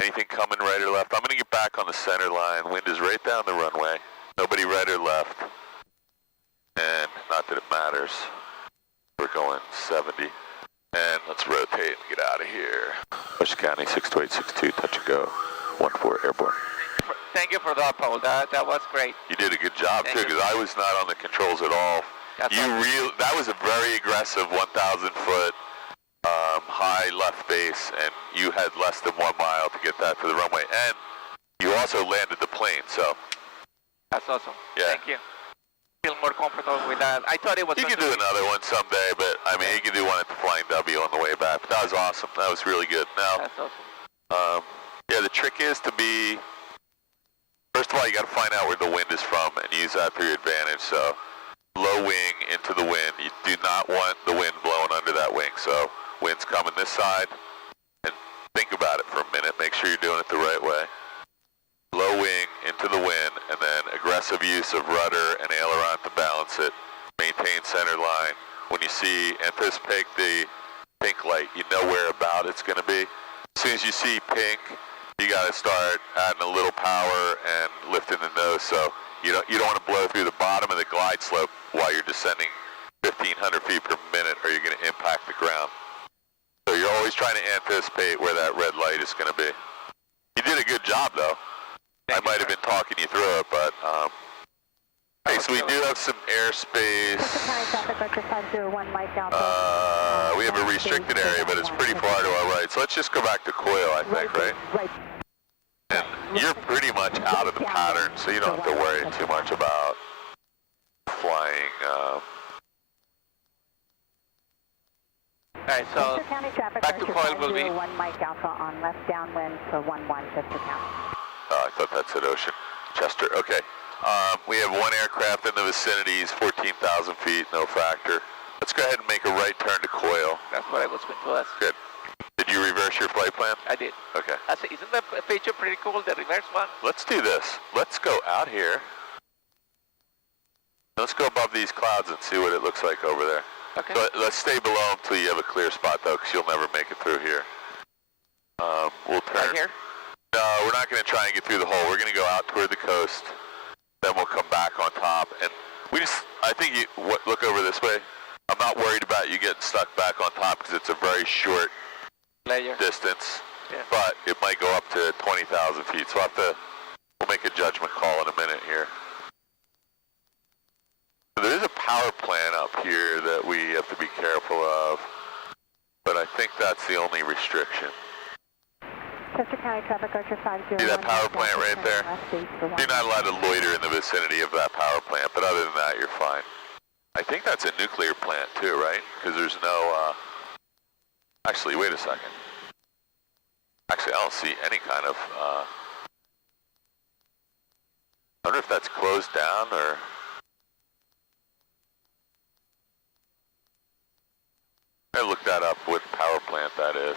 Anything coming right or left? I'm going to get back on the center line. Wind is right down the runway. Nobody right or left. And not that it matters. We're going 70. And let's rotate and get out of here. Ocean County 62862, touch and go. 14 airborne. Thank you for that, Paul. That was great. You did a good job too, because I was not on the controls at all. That was a very aggressive 1,000 foot high left base, and you had less than 1 mile to get that to the runway, and you also landed the plane, so. That's awesome. Yeah. Thank you. Feel more comfortable with that. I thought it was. You could do another one someday, but I mean, you could do one at the Flying W on the way back. But that was awesome. That was really good. Now, that's awesome. Yeah, the trick is to be. First of all, you got to find out where the wind is from and use that for your advantage. So, low wing into the wind. You do not want the wind blowing under that wing. So, wind's coming this side, and think about it for a minute. Make sure you're doing it the right way. Low wing into the wind, and then aggressive use of rudder and aileron to balance it. Maintain center line. When you see, anticipate the pink light, you know where about it's going to be. As soon as you see pink, you got to start adding a little power and lifting the nose, so you don't want to blow through the bottom of the glide slope while you're descending 1,500 feet per minute, or you're going to impact the ground. So you're always trying to anticipate where that red light is going to be. You did a good job, though. I might have been talking you through it, but hey, so we do have some airspace. We have a restricted area, but it's pretty far to our right. So let's just go back to coil, I think, right? And you're pretty much out of the pattern, so you don't have to worry too much about flying. Alright, so back to coil will be 1 Mike Alpha on left downwind for 11 Chester County. I thought that said Ocean. Chester, okay. We have one aircraft in the vicinities, 14,000 feet, no factor. Let's go ahead and make a right turn to coil. That's what I was going to ask. Good. Did you reverse your flight plan? I did. Okay. Isn't the feature pretty cool, the reverse one? Let's do this. Let's go out here. Let's go above these clouds and see what it looks like over there. Okay. So let's stay below until you have a clear spot, though, because you'll never make it through here. We'll turn. Right here? No, we're not going to try and get through the hole. We're going to go out toward the coast. Then we'll come back on top. And I think look over this way. I'm not worried about you getting stuck back on top because it's a very short distance. Yeah. But it might go up to 20,000 feet. So we'll make a judgment call in a minute here. So there is a power plant up here that we have to be careful of. But I think that's the only restriction. Chester County traffic, Archer 501. See that power plant right there? You're not allowed to loiter in the vicinity of that power plant, but other than that, you're fine. I think that's a nuclear plant too, right? Because there's no, actually, wait a second. Actually, I don't see any kind of, I wonder if that's closed down or... I looked that up, what power plant that is.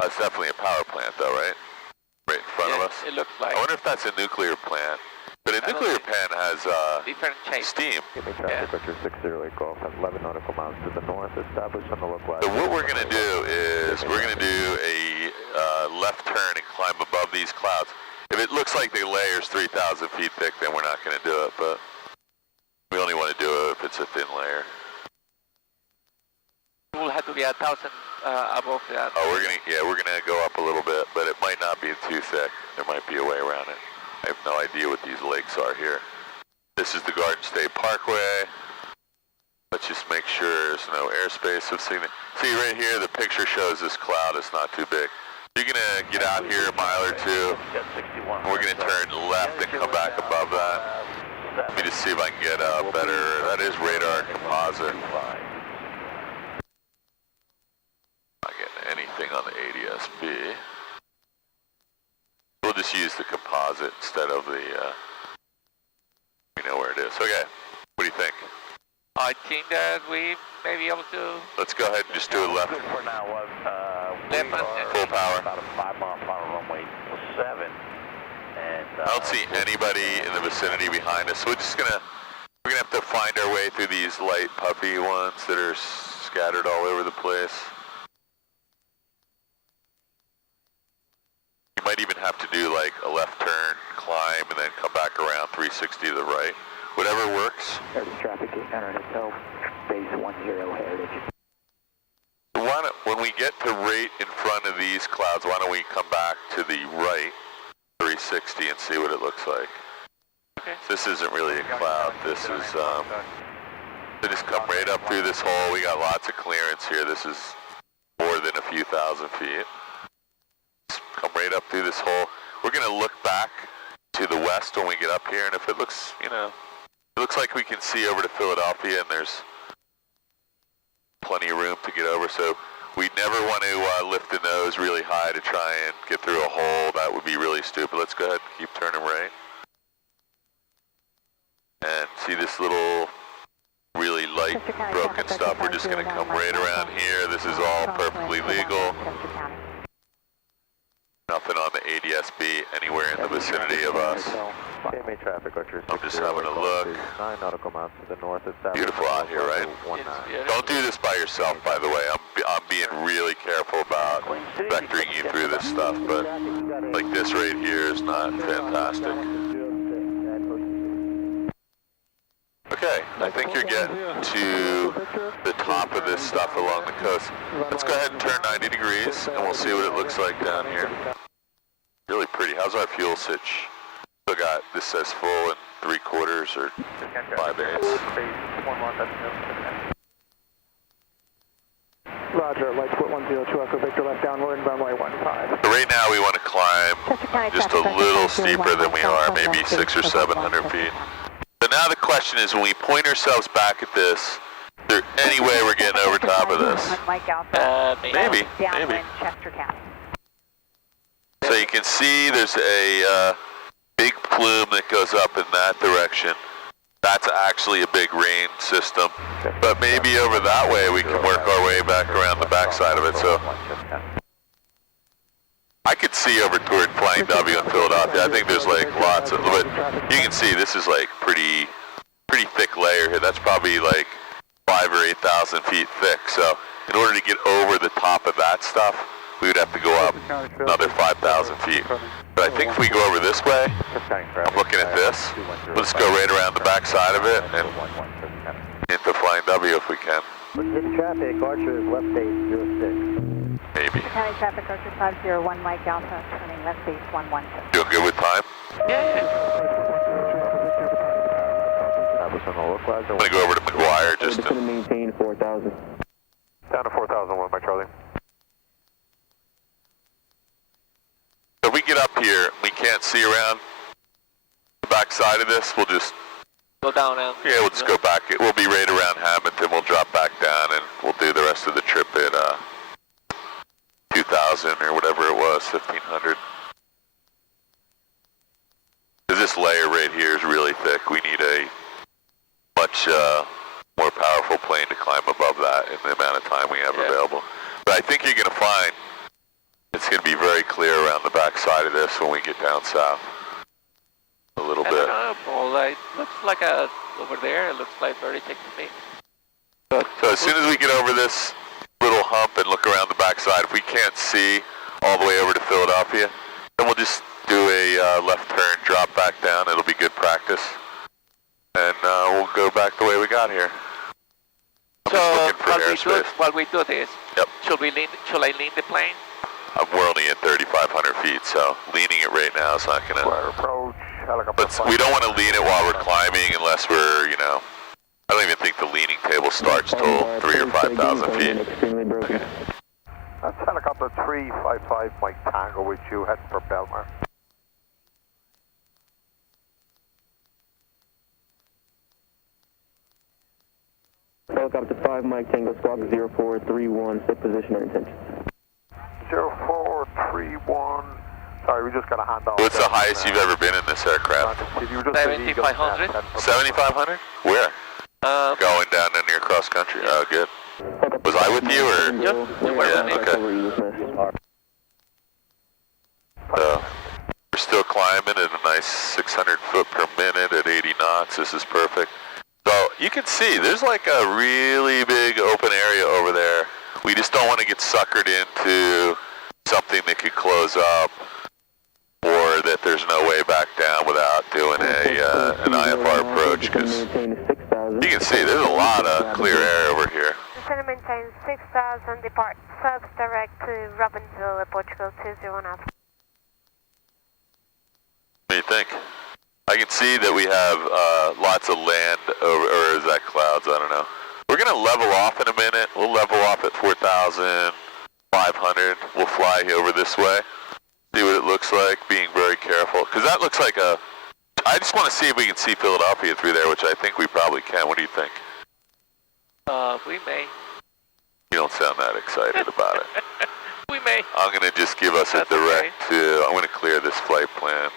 That's definitely a power plant though, right? Right in front of us? It looks like. I wonder if that's a nuclear plant. But a nuclear plant has different shape. steam. Give me traffic, Richard 608 Golf at 11 nautical miles to the north, established on the localized. So what we're going to do is we're going to do a left turn and climb above these clouds. If it looks like the layer's 3,000 feet thick, then we're not going to do it, but we only want to do it if it's a thin layer. It will have to be 1,000 above that. Oh, we're gonna go up a little bit, but it might not be too thick. There might be a way around it. I have no idea what these lakes are here. This is the Garden State Parkway. Let's just make sure there's no airspace of signal. See right here, the picture shows this cloud is not too big. You're gonna get out here a mile or two. We're gonna turn left and come back above that. Let me just see if I can get a better, that is radar composite. Not getting anything on the ADS-B. We'll just use the composite instead of the, we know where it is. Okay, what do you think? I think that we may be able to. Let's go ahead and just do it left. For now, Full power. About a 5-mile final runway 7. And, I don't see anybody in the vicinity behind us, so we're gonna have to find our way through these light puffy ones that are scattered all over the place. You might even have to do like a left turn, climb, and then come back around 360 to the right. Whatever works. Heritage traffic 800 Hotel, base 10 Heritage. When we get to right in front of these clouds, why don't we come back to the right, 360, and see what it looks like. Okay. This isn't really a cloud. This is, they just come right up through this hole. We got lots of clearance here. This is more than a few thousand feet. Just come right up through this hole. We're going to look back to the west when we get up here, and if it looks, you know, it looks like we can see over to Philadelphia, and there's plenty of room to get over, so we never want to lift the nose really high to try and get through a hole. That would be really stupid. Let's go ahead and keep turning right. And see this little really light broken stuff? We're just going to come right around here. This is all perfectly legal. Nothing on the ADS-B anywhere in the vicinity of us. I'm just having a look. 9 nautical miles to the north. Beautiful out here, right? Don't do this by yourself, by the way. I'm being really careful about vectoring you through this stuff, but like this right here is not fantastic. Okay, I think you're getting to the top of this stuff along the coast. Let's go ahead and turn 90 degrees, and we'll see what it looks like down here. Really pretty. How's our fuel sitch? Still got, this says full and 3/4 or 5/8. Roger, light split 102 Echo Victor left downward, runway 15. So right now we want to climb just a little steeper than we are, maybe 600 or 700 feet. So now the question is, when we point ourselves back at this, is there any way we're getting over top of this? Maybe. So you can see there's a big plume that goes up in that direction. That's actually a big rain system. But maybe over that way we can work our way back around the backside of it. So I could see over toward Flying W in Philadelphia. I think there's like lots of, but you can see this is like pretty thick layer here. That's probably like 5,000 or 8,000 feet thick. So in order to get over the top of that stuff, we would have to go up another 5,000 feet. But I think if we go over this way, I'm looking at this, we'll just go right around the back side of it and into Flying W if we can. This traffic, Archer is left base 06. Maybe. County traffic, Archer 501 Mike Alpha, turning left base 112. Doing good with time? Yeah. I'm going to go over to McGuire just to maintain 4,000. Down to 4,001 by Charlie. So if we get up here, we can't see around the back side of this, we'll just Go down and... Yeah, we'll just go back. We'll be right around Hamilton. We'll drop back down and we'll do the rest of the trip at 2,000 or whatever it was, 1,500. Because this layer right here is really thick. We need a much more powerful plane to climb above that in the amount of time we have available. But I think you're going to find it's going to be very clear around the back side of this when we get down south. A little bit. It looks like over there, it looks like very thick to me. But so as soon as we get over this little hump and look around the back side, if we can't see all the way over to Philadelphia, then we'll just do a left turn, drop back down. It'll be good practice. And we'll go back the way we got here. I'm just looking for while we do this, yep. Should I lean the plane? We're only at 3,500 feet, so leaning it right now is not going to... Approach, but we don't want to lean it while we're climbing unless we're, you know... I don't even think the leaning table starts till 3,000 or 5,000 feet. Okay. That's helicopter 355, Mike Tango with you, heading for Belmar. Helicopter 5, Mike Tango, squawk 0431, set position and intention. 0431, sorry, we just got a handoff. What's the highest you've ever been in this aircraft? 7,500. 7,500? Where? Going down in your cross country. Oh, good. Was I with you or? Yeah, okay. So, we're still climbing at a nice 600 foot per minute at 80 knots. This is perfect. So you can see there's like a really big open area over there. We just don't want to get suckered into something that could close up or that there's no way back down without doing an IFR approach, because you can see there's a lot of clear air over here. Descend and maintain 6,000, depart subs direct to Robbinsville, Portugal 201 Alpha. What do you think? I can see that we have lots of land over, or is that clouds? I don't know. We're going to level off in a minute. We'll level off at 4,500. We'll fly over this way. See what it looks like, being very careful. Because that looks like a... I just want to see if we can see Philadelphia through there, which I think we probably can. What do you think? We may. You don't sound that excited about it. We may. I'm going to just give us a direct to... I'm going to clear this flight plan.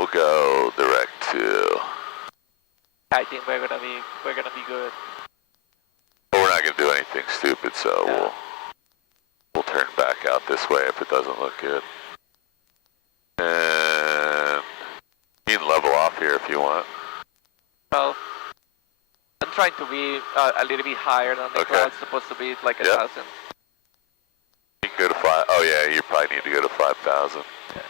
We'll go direct to... I think we're gonna be good. Well, we're not going to do anything stupid, so no. we'll turn back out this way if it doesn't look good. And you can level off here if you want. Well, I'm trying to be a little bit higher than the cloud's supposed to be, like 1,000. You can go to 5. Oh yeah, you probably need to go to 5,000. Yeah.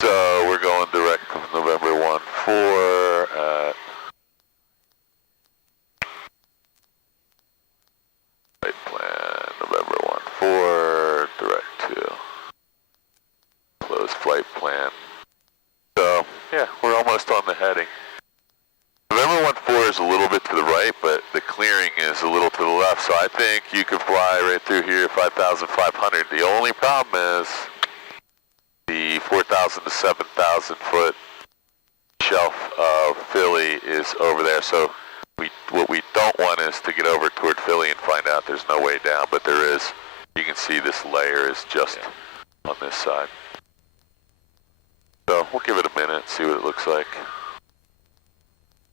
So we're going direct from November 1-4 at flight plan November 1-4 direct to close flight plan. So yeah, we're almost on the heading. November 1-4 is a little bit to the right, but the clearing is a little to the left. So I think you can fly right through here, 5,500. The only problem is the 4,000 to 7,000 foot shelf of Philly is over there. So what we don't want is to get over toward Philly and find out there's no way down, but there is. You can see this layer is just on this side. So we'll give it a minute, see what it looks like.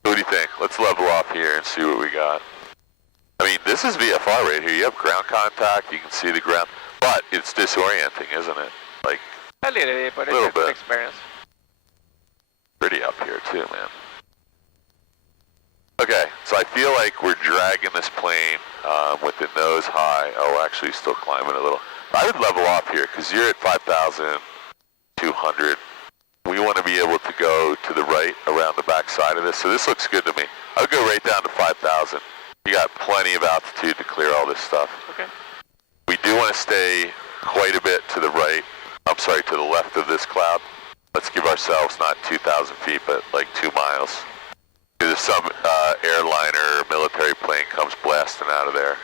What do you think? Let's level off here and see what we got. I mean, this is VFR right here. You have ground contact, you can see the ground, but it's disorienting, isn't it? Like, a little bit, but it's a good experience. Pretty up here too, man. Okay, so I feel like we're dragging this plane with the nose high. Oh, actually still climbing a little. I would level off here because you're at 5,200. We want to be able to go to the right around the back side of this. So this looks good to me. I would go right down to 5,000. You got plenty of altitude to clear all this stuff. Okay. We do want to stay quite a bit to the right. I'm sorry, to the left of this cloud. Let's give ourselves not 2,000 feet, but like 2 miles. If some airliner or military plane comes blasting out of there,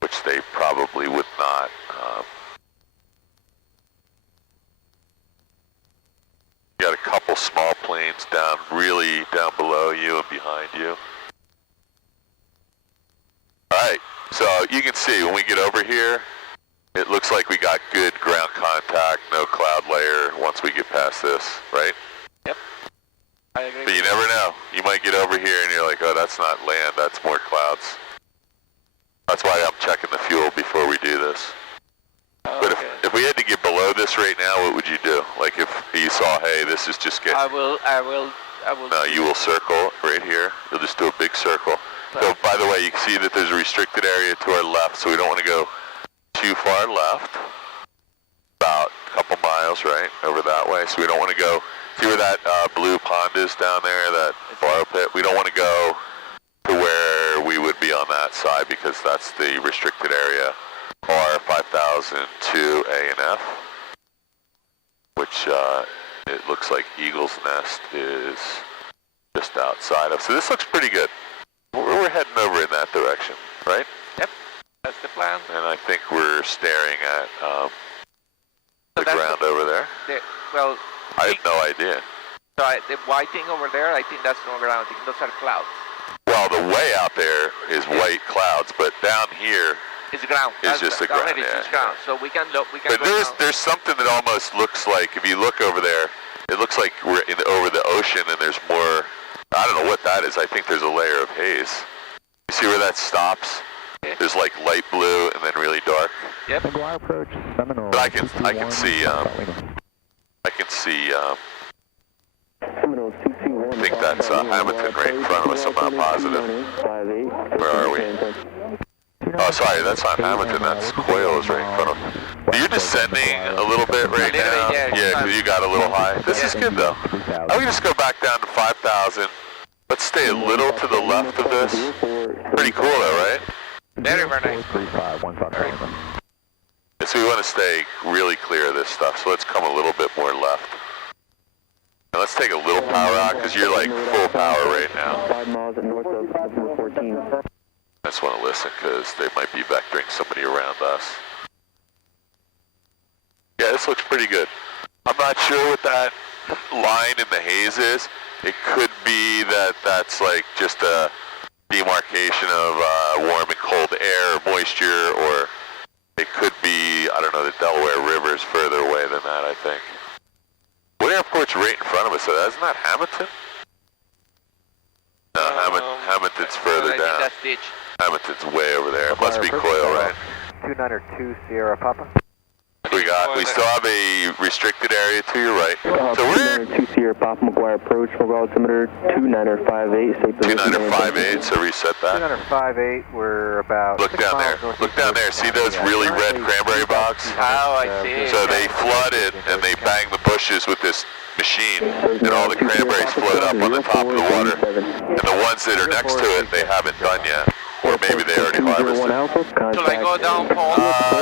which they probably would not. You got a couple small planes really down below you and behind you. Alright, so you can see when we get over here, it looks like we got good ground contact, no cloud layer once we get past this, right? Yep. I agree. But you never know. You might get over here and you're like, oh, that's not land, that's more clouds. That's why I'm checking the fuel before we do this. But if we had to get below this right now, what would you do? Like if you saw, hey, this is just getting... I will. No, you will circle right here. You'll just do a big circle. So, by the way, you can see that there's a restricted area to our left, so we don't want to go too far left. About a couple miles, right, over that way. So we don't want to go... See where that blue pond is down there, that borrow pit? We don't want to go to where we would be on that side because that's the restricted area. R 5002 A and F, which it looks like Eagle's Nest is just outside of. So this looks pretty good. We're heading over in that direction, right? Yep, that's the plan. And I think we're staring at the ground over there. Well, I have no idea. So the white thing over there, I think that's no ground. I think those are clouds. Well, the way out there is white clouds, but down here it's ground. It's just the ground. It's just ground. So we can look. But there's something that almost looks like, if you look over there, it looks like we're over the ocean, and there's more. I don't know what that is. I think there's a layer of haze. You see where that stops? Yeah. There's like light blue and then really dark. Yep. But I can see. I think that's Hamilton right in front of us. I'm not positive. Where are we? Oh, sorry, that's not Hamilton. That's Coyle is right in front of us. You're descending a little bit right now. Yeah, because you got a little high. This is good though. I would just go back down to 5,000. Let's stay a little to the left of this. Pretty cool though, right? Very, very nice. So we want to stay really clear of this stuff. So let's come a little bit more left. Now let's take a little power out because you're like full power right now. 5 miles north of 14. I just want to listen because they might be vectoring somebody around us. Yeah, this looks pretty good. I'm not sure what that line in the haze is. It could be that that's like just a demarcation of warm and cold air or moisture, or it could be, I don't know, the Delaware River is further away than that, I think. What airport's right in front of us? So isn't that Hamilton? No, Hamilton's further down. That's ditch. Hamilton's way over there. It must be Coyle, right? 292 Sierra Papa. We still have a restricted area to your right. So we're 2 Sierra Papa McGuire approach, mobile altimeter 2958, safe position. 2958, so reset that. 2958, we're about. Look down there. Look down there. See those really red cranberry bogs? Oh, I see. So they flooded and they banged the bushes with this machine, and all the cranberries float up on the top of the water. And the ones that are next to it, they haven't done yet. Or maybe they already harvested. Shall I go down, Paul?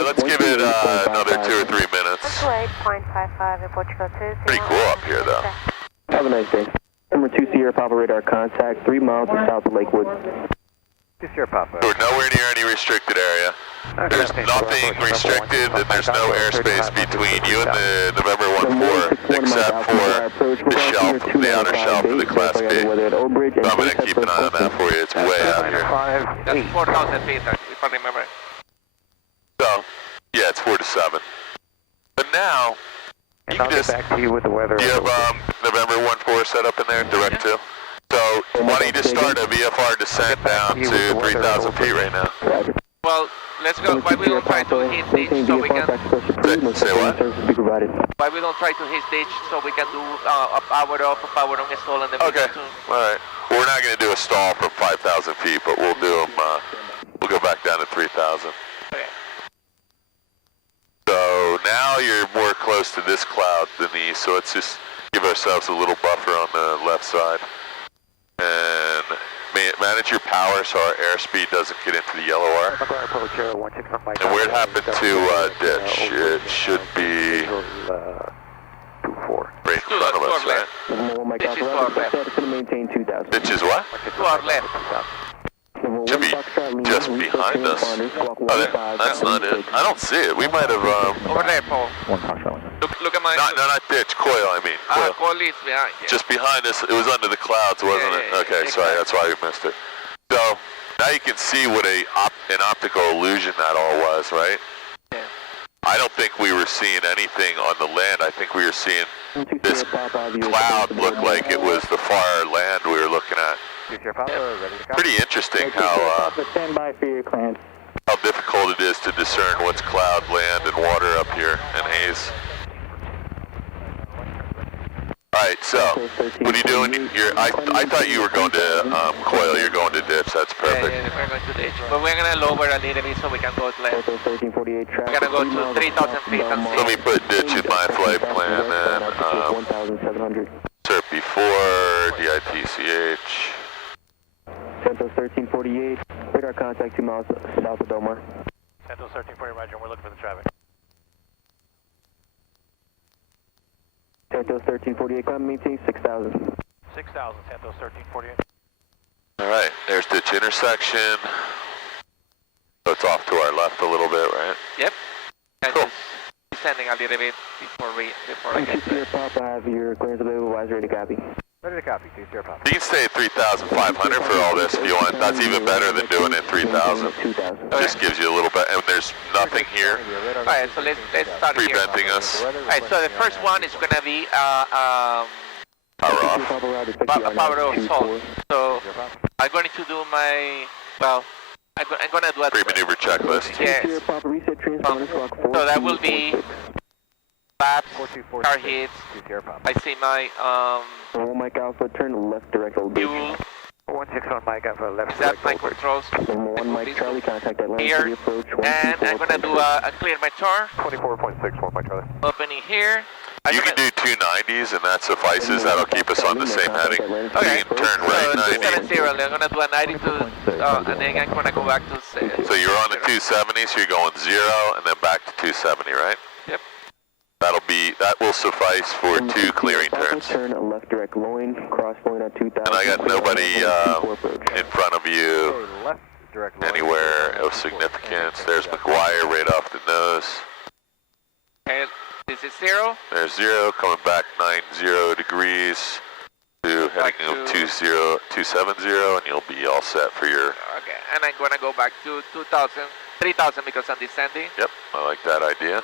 Let's give it another 2 or 3 minutes. 8.55 in Portugal 2. Pretty cool up here, though. Have a nice day. Number 2 Sierra Papa radar contact, 3 miles south of Lakewood. 2 Sierra Papa. We're nowhere near any restricted area. There's nothing restricted, and there's no airspace between you and the November 1-4, except for the shelf, the outer shelf of the Class B. So I'm going to keep an eye on that for you. It's way out here. That's 4,000 feet, if I remember. So, yeah, it's 4 to 7. But now, you can just, back to you with the weather. you have November 1-4 set up in there, direct to. So, why don't you just start a VFR descent down to 3,000 feet right now? Well, let's go. Why we don't try to hit ditch so we can... Say what? Why we don't try to hit ditch so we can do a power up, a power on stall, and then Okay, alright. We're not going to do a stall from 5,000 feet, but we'll do them, we'll go back down to 3,000. Okay. So now you're more close to this cloud than the east, so let's just give ourselves a little buffer on the left side. And manage your power so our airspeed doesn't get into the yellow arc. And where it happened to ditch, it should be 24. right in front of us, right? Ditch is to our left. Ditch is what? To our left. Should be just behind us. Oh, that's not it. I don't see it. We might have, Over there, Paul. Look at my... not ditch, coil, I mean. Coil. Coil is behind. Yeah. Just behind us, it was under the clouds, wasn't it? Okay, exactly. Sorry, that's why we missed it. So, now you can see what an optical illusion that all was, right? Yeah. I don't think we were seeing anything on the land. I think we were seeing this cloud look like it was the far land we were looking at. Pretty interesting how difficult it is to discern what's cloud, land, and water up here, and haze. Alright, so, what are you doing? I thought you were going to coil, you're going to ditch, that's perfect. Yeah, we're going to ditch, but we're going to lower a little bit so we can go to left. We're going to go to 3,000 feet and see. Let me put ditch in my flight plan, and SERP before, DITCH. Santos 1348, radar contact 2 miles south of Domar. Santos 1348, roger, we're looking for the traffic. Santos 1348, climb meeting 6,000. 6,000, Santos 1348. Alright, there's ditch intersection. So it's off to our left a little bit, right? Yep. And cool. just descending a little bit before I get there. Papa, have your clearance available, wise ready to copy. Ready to copy, Sierra Papa. You can stay at 3,500 for all this if you want. That's even better than doing it 3,000. Just gives you a little bit, and there's nothing here. Alright, so let's start preventing here. us. Alright, so the first one is going to be Power off. power off salt. So I'm going to do my, well, I'm going to do a Pre-maneuver checklist. yes. So that will be flaps, car hits. I see my 1 Mike Alpha, turn left direct fuel. 161 Mike Alpha, left Is that my controls? 1 Mike Charlie, contact Atlanta Here, City approach. and I'm going to do a clear my tour. 24.61 Mike Charlie. Opening here. You can do 290s and that suffices. That'll keep us on the same heading. Okay. You can turn right 90. 270, I'm going to do a 90 to, and then I'm going to go back to... So you're on the 270, so you're going 0 and then back to 270, right? Yep. That will suffice for 2 clearing turns. Turn left direct loin, cross point at 2,000. And I got nobody in front of you anywhere of significance. There's McGuire right off the nose. Okay, this is 0. There's 0, coming back 90 degrees to heading of 270, and you'll be all set for your... Okay, and I'm going to go back to 2,000, 3,000 because I'm descending. Yep, I like that idea.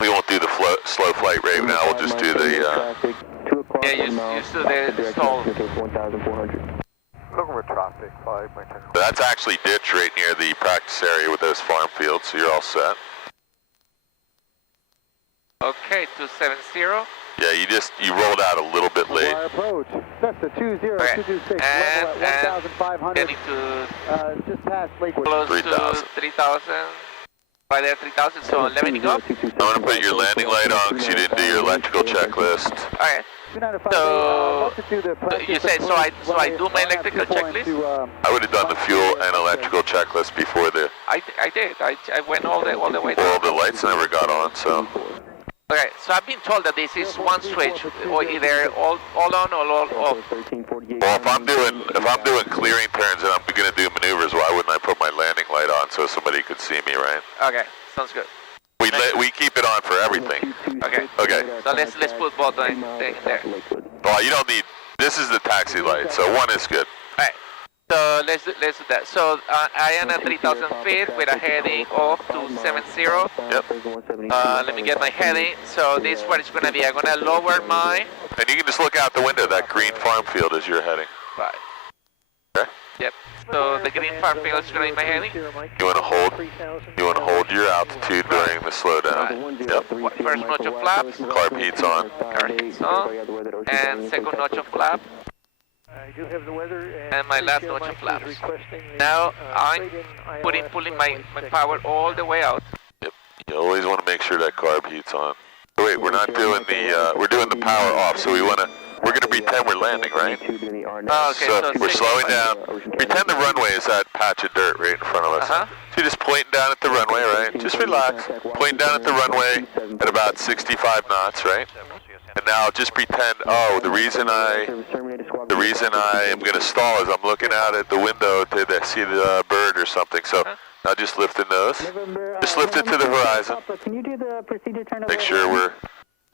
We won't do the slow flight rate now, we'll just do the... Yeah, you do the stall. Looking for traffic, 5 Mike Charlie. That's actually ditch right near the practice area with those farm fields, so you're all set. Okay, 270. Yeah, you rolled out a little bit late. Approach, that's the 20226, level at 1,500. Getting to Just past Lakewood. close 3,000. to 3,000. By there, 3,000, so leveling up. I'm going to put your landing light on because you didn't do your electrical checklist. Alright, so you say, so I do my electrical checklist? I would have done the fuel and electrical checklist before the... I did, I went all the way down. Well, the lights never got on, so... Okay, so I've been told that this is one switch, or either all on or all off. Well, if I'm doing clearing turns and I'm going to do maneuvers, why wouldn't I put my landing light on so somebody could see me, right? Okay, sounds good. We keep it on for everything. Okay. Okay. So let's put both in there. Well, you don't need... This is the taxi light, so one is good. Alright. So let's do that. So I am at 3,000 feet with a heading of 270. Yep. Let me get my heading. So this is what it's going to be. I'm going to lower my... And you can just look out the window. That green farm field is your heading. Right. Okay. Yep. So the green farm field is going to be my heading. You want to hold your altitude during the slowdown. Yep. First notch of flaps. Carb heat's on. Carb heat's on. And second notch of flap. I do have the weather and my last notch of flaps. Now I'm pulling my power all the way out. Yep. You always want to make sure that carb heat's on. Oh, wait, we're not doing the we're doing the power off, so we're going to pretend we're landing, right? Oh, okay, so we're slowing down. Pretend the runway is that patch of dirt right in front of us. So you're just pointing down at the runway, right? Just relax. Pointing down at the runway at about 65 knots, right? And now just pretend, oh, the reason I am going to stall is I'm looking out at the window to see the bird or something. So now just lift the nose. Just lift it to the horizon. Make sure we're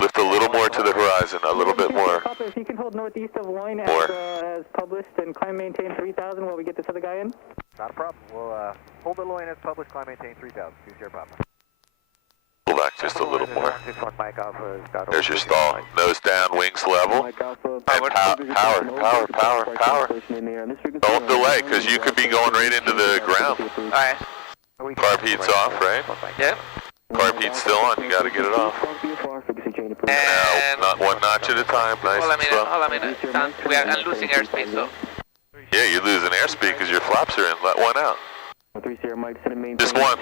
Lift a little more to the horizon, a little bit more. Copper, if you can hold northeast of Loin as published and climb maintain 3000 while we get this other guy in. Not a problem. We'll hold the Loin as published, climb maintain 3000. Use your Papa. Pull back just a little more. There's your stall. Nose down, wings level. And power. Don't delay, because you could be going right into the ground. Alright. Carb heat's off, right? Yep. Carb heat's still on, you gotta get it off. And Not one notch at a time, nice and slow. hold on a minute. I'm losing airspace, so. Yeah, you're losing airspeed because your flaps are in. Let one out. Just one,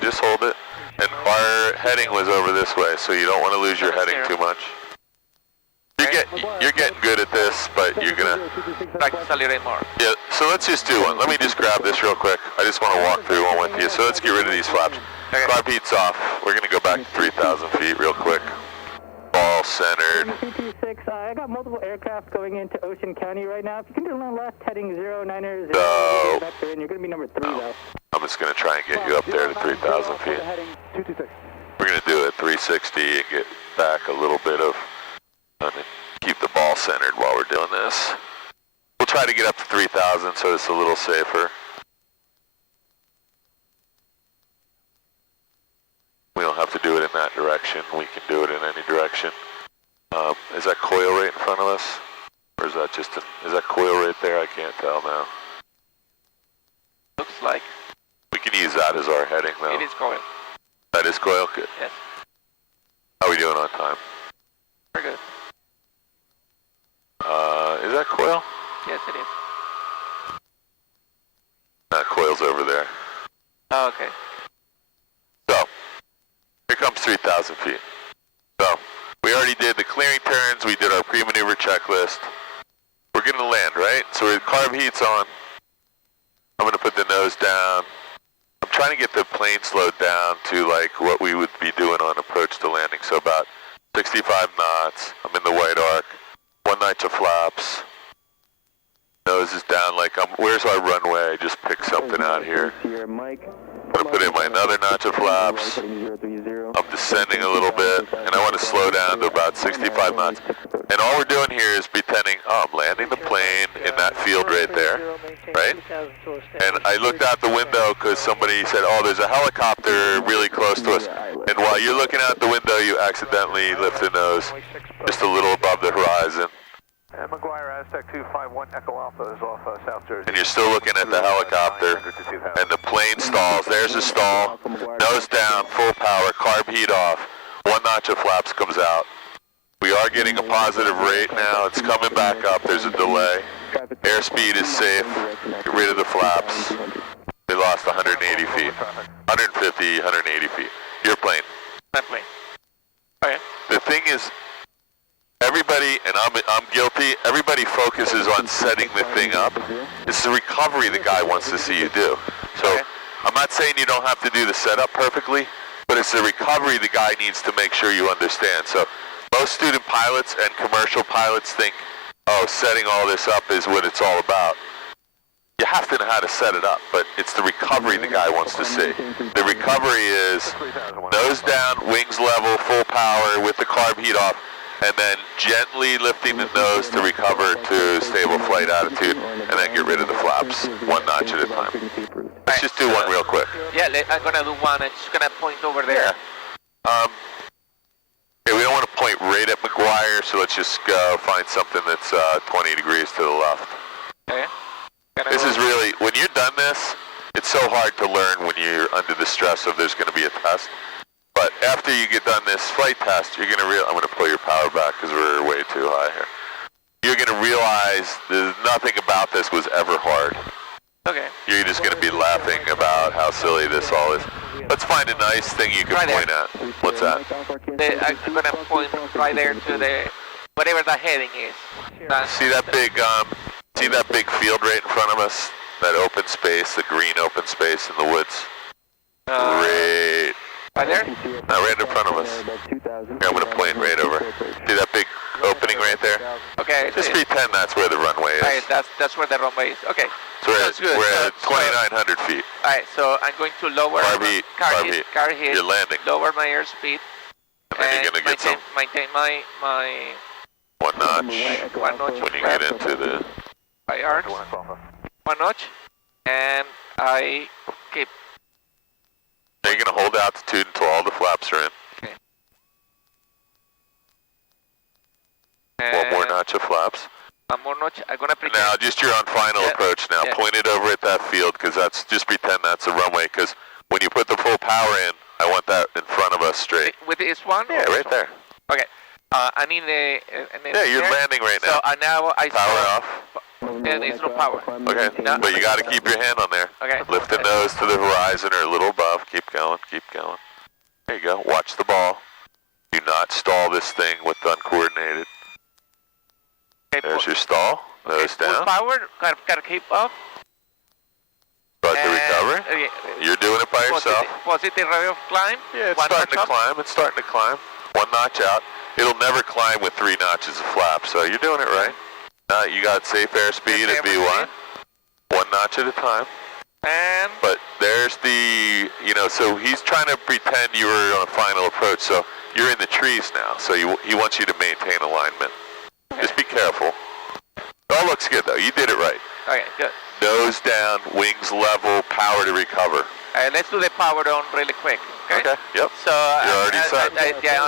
just hold it. And our heading was over this way, so you don't want to lose your heading too much. You're getting good at this, but you're gonna practice a little more. Yeah, so let's just do one. Let me just grab this real quick. I just want to walk through one with you. So let's get rid of these flaps. Okay. Carb heat's off. We're gonna go back to 3,000 feet real quick. Ball centered. I got multiple aircraft going into Ocean County right now. If you can do one left, heading 090, So, vector in. You're going to be number 3 though. I'm just gonna try and get you up there to 3,000 feet. We're gonna do it 360 and get back a little bit of, keep the ball centered while we're doing this. We'll try to get up to 3,000 so it's a little safer. We don't have to do it in that direction. We can do it in any direction. Is that coil right in front of us? Or is that just is that coil right there? I can't tell now. Looks like. We can use that as our heading though. It is coil. That is coil? Good. Yes. How are we doing on time? We're good. Is that coil? Yes, it is. That coil's over there. Oh, okay. So, here comes 3,000 feet. So, we already did the clearing turns, we did our pre-maneuver checklist. We're gonna land, right? So carb heat's on. I'm gonna put the nose down. I'm trying to get the plane slowed down to like what we would be doing on approach to landing. So about 65 knots. I'm in the white arc. One notch of flaps. Nose is down like where's our runway? I just picked something out here. I'm gonna put in my another notch of flaps. I'm descending a little bit, and I want to slow down to about 65 knots. And all we're doing here is pretending, oh, I'm landing the plane in that field right there, right? And I looked out the window because somebody said, oh, there's a helicopter really close to us. And while you're looking out the window, you accidentally lift the nose just a little above the horizon. And McGuire, Aztec 251 Echo Alpha is off South Jersey. And you're still looking at the helicopter, and the plane stalls. There's a stall, nose down, full power, carb heat off. One notch of flaps comes out. We are getting a positive rate now. It's coming back up. There's a delay. Airspeed is safe. Get rid of the flaps. We lost 180 feet. 150, 180 feet. Your plane. My plane. Okay. The thing is, everybody, and I'm guilty, everybody focuses on setting the thing up. It's the recovery the guy wants to see you do. So I'm not saying you don't have to do the setup perfectly, but it's the recovery the guy needs to make sure you understand. So most student pilots and commercial pilots think, oh, setting all this up is what it's all about. You have to know how to set it up, but it's the recovery the guy wants to see. The recovery is nose down, wings level, full power with the carb heat off, and then gently lifting the nose to recover to stable flight attitude, and then get rid of the flaps, one notch at a time. Let's just do one real quick. Yeah, I'm gonna do one. I'm just gonna point over there. Yeah. Okay, we don't want to point right at McGuire, so let's just go find something that's 20 degrees to the left. Okay. This is really, when you're done this, it's so hard to learn when you're under the stress of there's going to be a test. But after you get done this flight test, you're going to realize, I'm going to pull your power back because we're way too high here. You're going to realize there's nothing about this was ever hard. Okay. You're just going to be laughing about how silly this all is. Let's find a nice thing you can point at. What's that? I'm going to point right there to the, whatever the heading is. See that big field right in front of us? That open space, the green open space in the woods? Great. Right there? No, right in front of us. Here, I'm going to point right over. See that big opening right there? Okay. Just pretend that's where the runway is. Alright, that's where the runway is. Okay. So we're at 2,900 feet. Alright, so I'm going to lower Car heat. You're landing. Lower my airspeed. then you're gonna get some. Maintain my 1 notch. 1 notch when you get into the. by arcs. 1 notch, and I keep. You're gonna hold altitude until all the flaps are in. Okay. One more notch of flaps. One more notch. I'm gonna pretend. Now, just you're on final approach now. Yeah. Point it over at that field, because that's, just pretend that's a runway, because when you put the full power in, I want that in front of us straight. With this one? Yeah, right there. Okay. I need the. Yeah, you're landing right now. So now I power off. Yeah, there's no power. Okay, but you got to keep your hand on there. Okay. Lift the nose to the horizon or a little above. Keep going, keep going. There you go. Watch the ball. Do not stall this thing with uncoordinated. Okay, There's your stall. Nose down. Full power. Gotta keep up. Start to recover. You're doing it by yourself. Positive rate of climb. Yeah, it's starting to climb. It's starting to climb. 1 notch out. It'll never climb with 3 notches of flap, so you're doing it right. You got safe airspeed at V1. 1 notch at a time. And. But there's the, so he's trying to pretend you were on a final approach, so you're in the trees now, so he wants you to maintain alignment. Okay. Just be careful. It all looks good though, you did it right. Okay, good. Nose down, wings level, power to recover. Let's do the power on really quick, okay? Okay, yep. So, you're already set.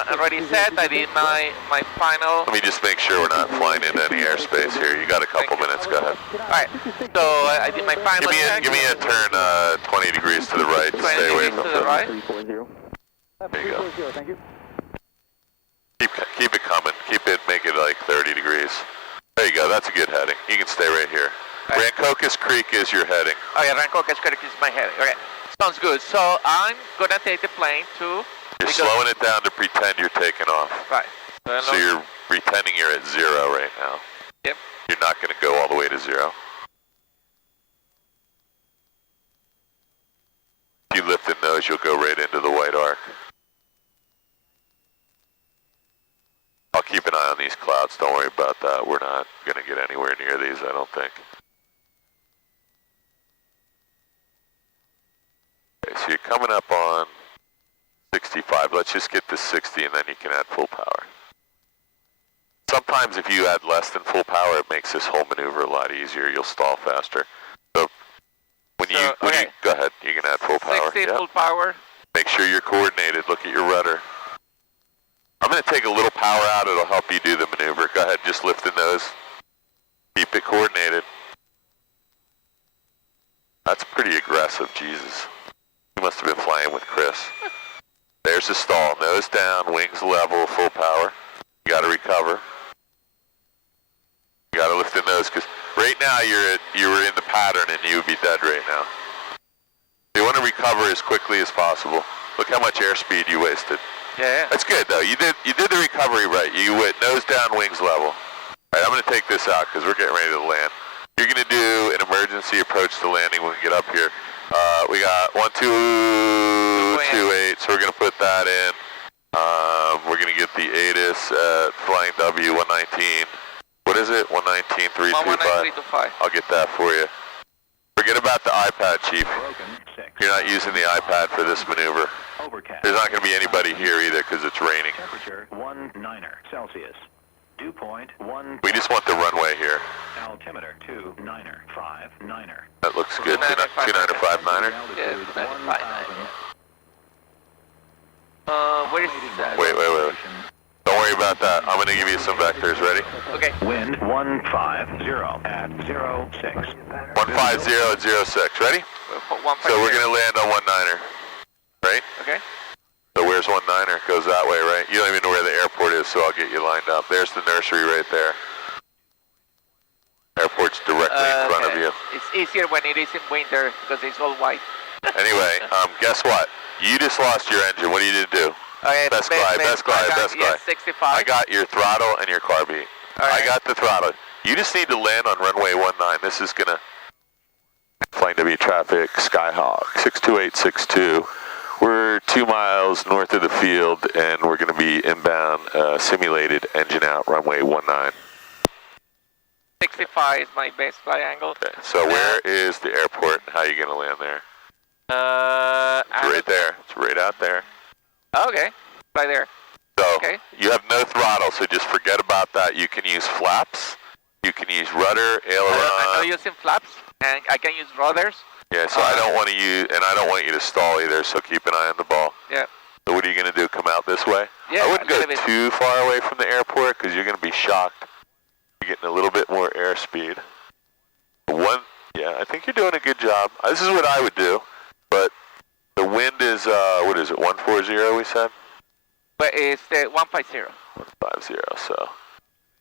I'm already set. I did my final. Let me just make sure we're not flying into any airspace here. You got a couple minutes, go ahead. Alright, so I did my final check. Give me a turn 20 degrees to the right to stay away from the right. There you go. Keep it coming. Make it like 30 degrees. There you go, that's a good heading. You can stay right here. Right. Rancocas Creek is your heading. Oh yeah, Rancocas Creek is my heading. Okay, sounds good. So I'm gonna take the plane to... You're slowing it down to pretend you're taking off. Right. So you're pretending you're at 0 right now. Yep. You're not gonna go all the way to 0. If you lift the nose, you'll go right into the white arc. I'll keep an eye on these clouds, don't worry about that. We're not going to get anywhere near these, I don't think. Okay, so you're coming up on 65. Let's just get to 60 and then you can add full power. Sometimes if you add less than full power, it makes this whole maneuver a lot easier. You'll stall faster. So when you go ahead, you can add full power. 60 full power. Make sure you're coordinated. Look at your rudder. I'm going to take a little power out. It'll help you do the maneuver. Go ahead, just lift the nose. Keep it coordinated. That's pretty aggressive, Jesus. You must have been flying with Chris. There's the stall. Nose down, wings level, full power. You got to recover. You got to lift the nose, because right now you were in the pattern and you would be dead right now. You want to recover as quickly as possible. Look how much airspeed you wasted. Yeah. That's good though. You did the recovery right. You went nose down, wings level. All right, I'm going to take this out because we're getting ready to land. You're going to do an emergency approach to landing when we get up here. We got 1228, so we're going to put that in. We're going to get the ATIS at Flying W 119. What is it? 119.325. I'll get that for you. Forget about the iPad, Chief. You're not using the iPad for this maneuver. There's not going to be anybody here either because it's raining. Temperature 19er Celsius. Dew point 1. We just want the runway here. Altimeter 29er 59er. That looks good. 29er 59er. Yeah, 59er. Where is that? Wait. Don't worry about that. I'm going to give you some vectors. Ready? Okay. Wind 150 at 06. 150 at 06. Ready? So we're going to land on 19er. Right? Okay. So where's 19er? Goes that way, right? You don't even know where the airport is, so I'll get you lined up. There's the nursery right there. Airport's directly in front of you. It's easier when it is in winter because it's all white. Anyway, guess what? You just lost your engine. What do you need to do? Okay, best glide. Yes, 65. I got your throttle and your carb heat. Right. I got the throttle. You just need to land on runway 19. This is going to... Flying W traffic, Skyhawk, 62862. We're 2 miles north of the field, and we're going to be inbound, simulated engine out, runway 19. 65 is my base fly angle. Okay, so where is the airport? How are you going to land there? It's right there. It's right out there. Okay, right there. So Okay. you have no throttle, so just forget about that. You can use flaps. You can use rudder, aileron. I'm not using flaps, and I can use rudders. Yeah, so I don't want to use, and I don't want you to stall either, so keep an eye on the ball. Yeah. So what are you going to do, come out this way? Yeah, I wouldn't go too far away from the airport because you're going to be shocked. You're getting a little bit more airspeed. Yeah, I think you're doing a good job. This is what I would do, but the wind is, what is it, 140 we said? But it's the 150. 150, so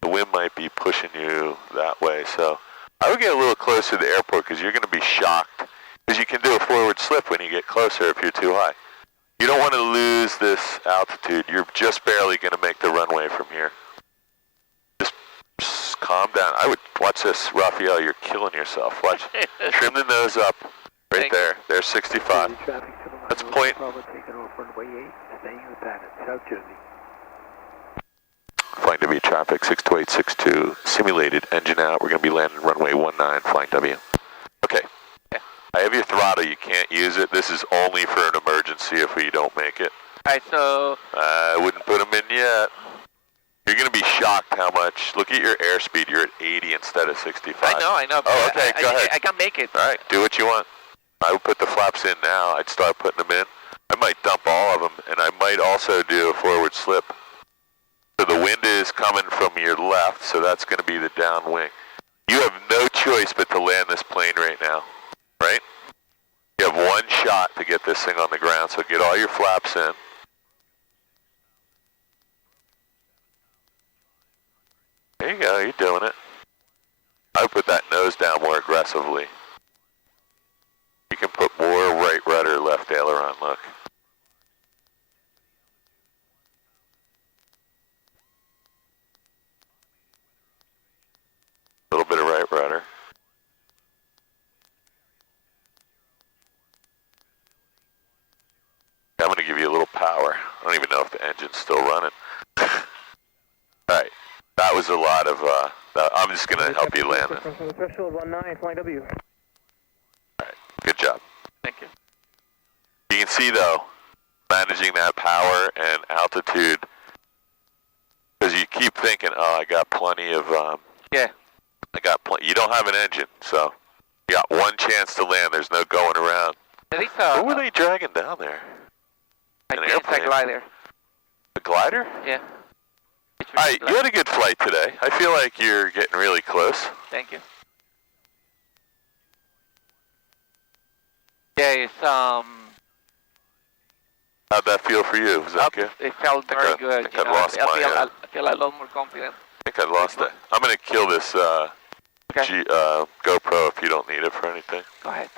the wind might be pushing you that way. So I would get a little closer to the airport because you're going to be shocked because you can do a forward slip when you get closer if you're too high. You don't want to lose this altitude. You're just barely going to make the runway from here. Just calm down. I would watch this, Rafael. You're killing yourself. Watch. Trim the nose up. Right there. There's 65. Let's point. Flying W traffic 62862. Simulated engine out. We're going to be landing runway 19. Flying W. Okay. I have your throttle. You can't use it. This is only for an emergency if we don't make it. Alright, so I wouldn't put them in yet. You're going to be shocked how much. Look at your airspeed. You're at 80 instead of 65. I know. Oh, okay, go ahead. I can make it. All right, do what you want. I would put the flaps in now. I'd start putting them in. I might dump all of them, and I might also do a forward slip. So the wind is coming from your left, so that's going to be the downwind. You have no choice but to land this plane right now, right? You have one shot to get this thing on the ground, so get all your flaps in. There you go, you're doing it. I would put that nose down more aggressively. You can put more right rudder, left aileron, look. A little bit of right rudder. I'm going to give you a little power. I don't even know if the engine's still running. All right. That was a lot of, I'm just going to help you land it. From the threshold 19, flying W. All right, good job. Thank you. You can see, though, managing that power and altitude, because you keep thinking, oh, I got plenty of, yeah. You don't have an engine, so you got one chance to land. There's no going around. What were they dragging down there? An airplane. A glider. A glider? Yeah. All right, you had a good flight today. I feel like you're getting really close. Thank you. Yeah, it's, How'd that feel for you? Was that good? It felt very good. I feel a lot more confident. I think I lost it. I'm going to kill this GoPro if you don't need it for anything. Go ahead.